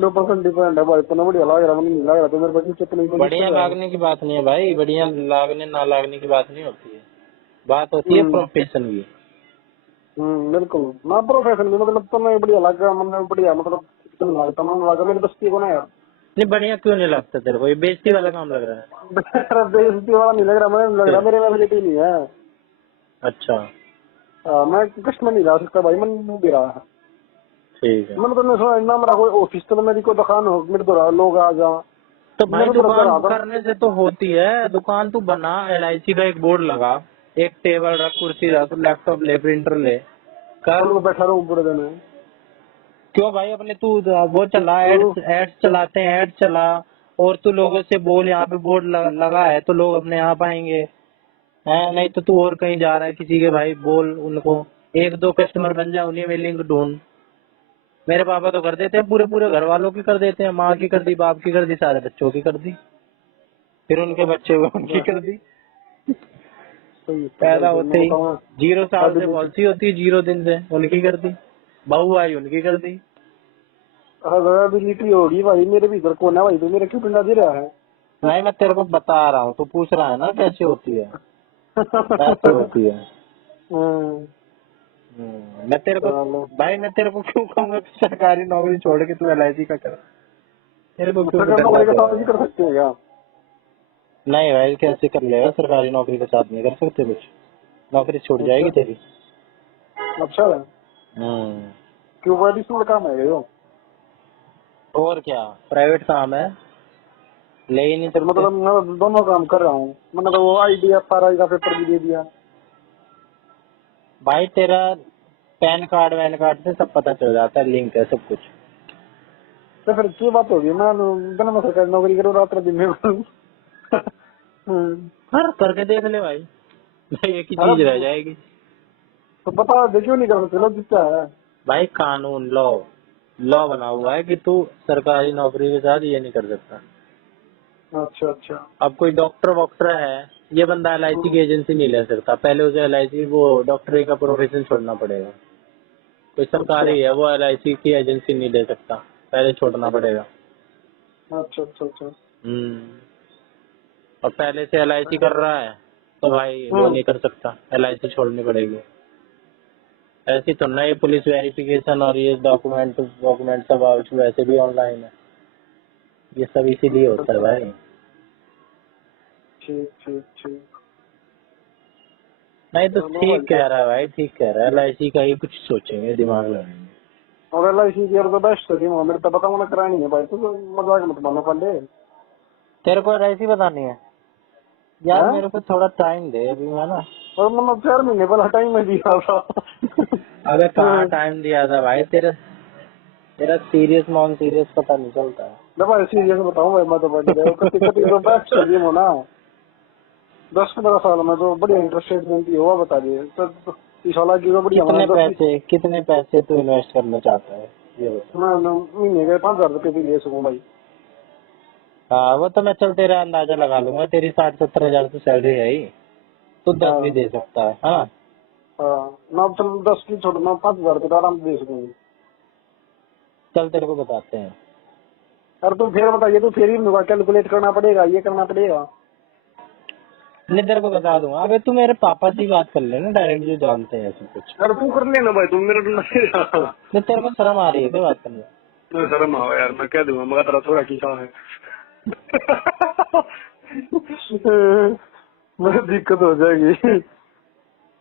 to person depend है भाई, इतना बढ़िया लग रहा नहीं लग रहा तो मेरे पास कितनी बढ़िया लागने की बात नहीं है भाई, बढ़िया लागने ना लागने की बात नहीं होती है, बात होती है प्रोफेशन की। बिल्कुल ना प्रोफेशन में मतलब तो मैं बढ़िया लगा, मैंने बढ़िया मतलब लगता मैं लगा मेरी बस्ती को ना यार। नहीं बढ़िया क्यों नहीं लगता तेरे को? ये बेइज्जती वाला काम लग रहा है। बेइज्जती वाला नहीं लग रहा, मैंने लग रहा मेरे में एबिलिटी नहीं है। अच्छा मैं कस्टमर नहीं ला सकता भाई, मन नहीं दे रहा है। ठीक है, मैंने तो सुना मेरा कोई ऑफिस तो मेरी कोई दुकान हो, मेरे तो लोग आ जा तो भाई दुकान करने से तो होती है, दुकान तू बना, LIC का एक बोर्ड लगा, एक टेबल रख, कुर्सी रख, लैपटॉप ले, प्रिंटर ले, कर बैठा रहूँ पूरे दिन। क्यों भाई? अपने तू वो चला, एड्स चलाते हैं, एड चला, और तू लोगों से बोल यहाँ पे बोर्ड लगा है तो लोग अपने आप आएंगे, है नहीं तो तू और कहीं जा रहा है किसी के, भाई बोल उनको, 1-2 कस्टमर बन जाए, उन्हीं में लिंक ढूंढ। मेरे पापा तो कर देते हैं, पूरे पूरे घर वालों की कर देते हैं, माँ की कर दी, बाप की कर दी, सारे बच्चों की कर दी, फिर उनके बच्चे हुए उनकी कर दी। पैदा होते ही 0 साल से पॉलिसी होती है, 0 दिन से उनकी कर दी, बहू आई उनकी कर दी। एबिलिटी होगी भाई मेरे भीतर कौन है भाई, तो मेरे क्यों पिंडा दे रहा है? नहीं मैं तेरे को बता रहा हूँ, तो पूछ रहा है ना कैसे होती है, कैसे होती है। मैं तेरे को भाई, मैं तेरे को क्यों कहूँगा सरकारी नौकरी छोड़ के तू LIC का कर, तेरे को क्यों कर सकते हैं क्या? नहीं भाई कैसे कर लेगा, सरकारी नौकरी के साथ नहीं कर सकते कुछ, नौकरी छूट जाएगी तेरी। अच्छा क्यों भाई, इसमें काम है यो? और क्या, प्राइवेट काम है, ले ही नहीं सकते। मतलब मैं दोनों काम कर रहा हूँ, मैंने तो वो IDFRI का पेपर भी दे दिया भाई, तेरा पैन कार्ड वैन कार्ड से सब पता चल जाता है, लिंक है सब कुछ। तो फिर क्या बात होगी, मैं दिन में सरकारी नौकरी करूँ, रात दिन में करूँ। करके देख ले भाई, एक ही चीज रह जाएगी। तो बता दे क्यों नहीं कर सकते लोग, कितना है भाई कानून, लॉ लॉ बना हुआ है कि तू सरकारी नौकरी के साथ ये नहीं कर सकता। अच्छा अच्छा। अब कोई डॉक्टर वॉक्टर है, ये बंदा LIC की एजेंसी नहीं ले सकता, पहले उसे LIC वो डॉक्टरी का प्रोफेशन छोड़ना पड़ेगा। कोई सरकारी है वो LIC की एजेंसी नहीं ले सकता, पहले छोड़ना पड़ेगा। अच्छा अच्छा अच्छा। और पहले से LIC कर रहा है तो भाई वो नहीं कर सकता, LIC छोड़नी पड़ेगी। ऐसी तो नहीं, पुलिस वेरिफिकेशन और ये डॉक्यूमेंट डॉक्यूमेंट सब वैसे भी ऑनलाइन है, ये सब इसीलिए होता है भाई। ठीक ठीक ठीक। नहीं तो चलो ठीक भाई। कह रहा है भाई, ठीक कह रहा है। LIC का ही कुछ सोचेंगे, दिमाग लगाएंगे। और LIC की तो बेस्ट है मेरे तो पता, मैंने करानी है भाई, तो मजाक मत मानो पहले। तेरे को LIC बतानी है यार? हैं? मेरे को थोड़ा टाइम दे अभी, मैं ना। और मैंने 4 महीने पहले टाइम में दिया था। अबे कहाँ टाइम दिया था भाई? तेरा तेरा सीरियस नॉन सीरियस पता नहीं चलता है। मैं भाई सीरियस बताऊं भाई, मैं तो बड़े कति कति तो बेस्ट है गेम हो ना। 10-15 साल में तो बढ़िया इंटरेस्ट रेट मिलती है, वो बता दिए तो 30 साल की तो बढ़िया कितने पैसे तू इन्वेस्ट करना चाहता है ये बता। मैं महीने के 5,000 रुपये भी ले सकूं भाई। हाँ वो तो मैं चल तेरा अंदाजा लगा लूंगा, तेरी 60-70 हजार तो सैलरी है ही, तू 10 भी हाँ दे सकता है। हाँ हाँ। मैं चल 10 की छोड़, मैं 5,000 रुपये तो आराम से दे सकूंगी। चल तेरे को बताते हैं। अरे तुम फिर बताइए, तो फिर ही कैलकुलेट करना पड़ेगा, ये करना पड़ेगा। नहीं तेरे को बता दूंगा। अबे तू मेरे पापा से बात कर लेना डायरेक्ट, जो जानते हैं सब कुछ। अरे तू कर लेना भाई, तुम मेरा तो नहीं। नहीं तेरे को शर्म आ रही है क्या बात करने? शर्म आओ यार, मैं कह दूंगा, मगर तेरा थोड़ा खींचा है। मुझे दिक्कत हो जाएगी।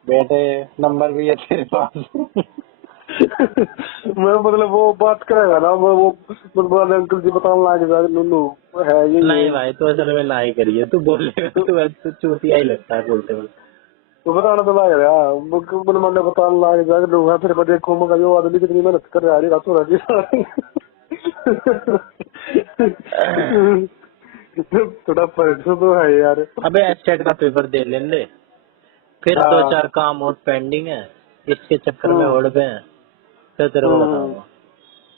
बेटे नंबर भी है तेरे पास? मैं मतलब वो बात करेगा ना, वो मतलब अंकल जी बताने लगे नूनू है ये नहीं भाई तू असल में ना ही करिए, तू बोलेगा तू चूतिया ही लगता है बोलते हुए। तो बताना तो लग रहा मैंने बताने लगे जाकर दूंगा, फिर मैं देखूँ मगर यो आदमी कितनी मेहनत कर रहा है रातों रात। थोड़ा परेशान तो है यार। अबे एस्टेट का पेपर दे लेने दे, फिर हाँ 2-4 काम और पेंडिंग है, इसके चक्कर में उड़ गए हैं, फिर तेरे को बताऊंगा।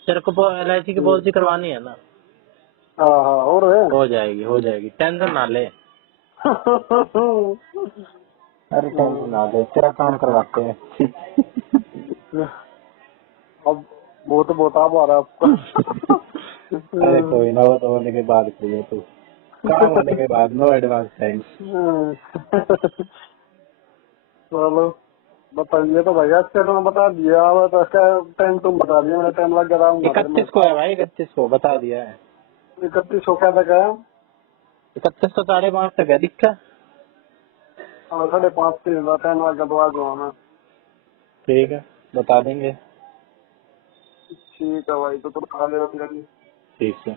तेरे को LIC की पॉलिसी करवानी है ना? हाँ हाँ। और है। हो जाएगी, टेंशन ना ले। अरे टेंशन ना ले, तेरा काम करवाते हैं। अब बहुत आप आ रहा है आपका। अरे कोई ना, वो तो होने के बाद करिए तू, काम होने के बाद, नो एडवांस थैंक्स। चलो बताइए तो भैया, अच्छा तो बता दिया, अब तो इसका टाइम तुम बता दिया, मेरा टाइम लग गया था। 31 को है भाई, 31 को बता दिया है। 31 क्या तक है? 31 तो 5:30 तक है, दिक्कत। हाँ 5:30 टाइम लग गया तो आ जाऊँ मैं। ठीक है बता देंगे। ठीक है भाई, तो तुम खा ले रहो फिर अभी। ठीक है।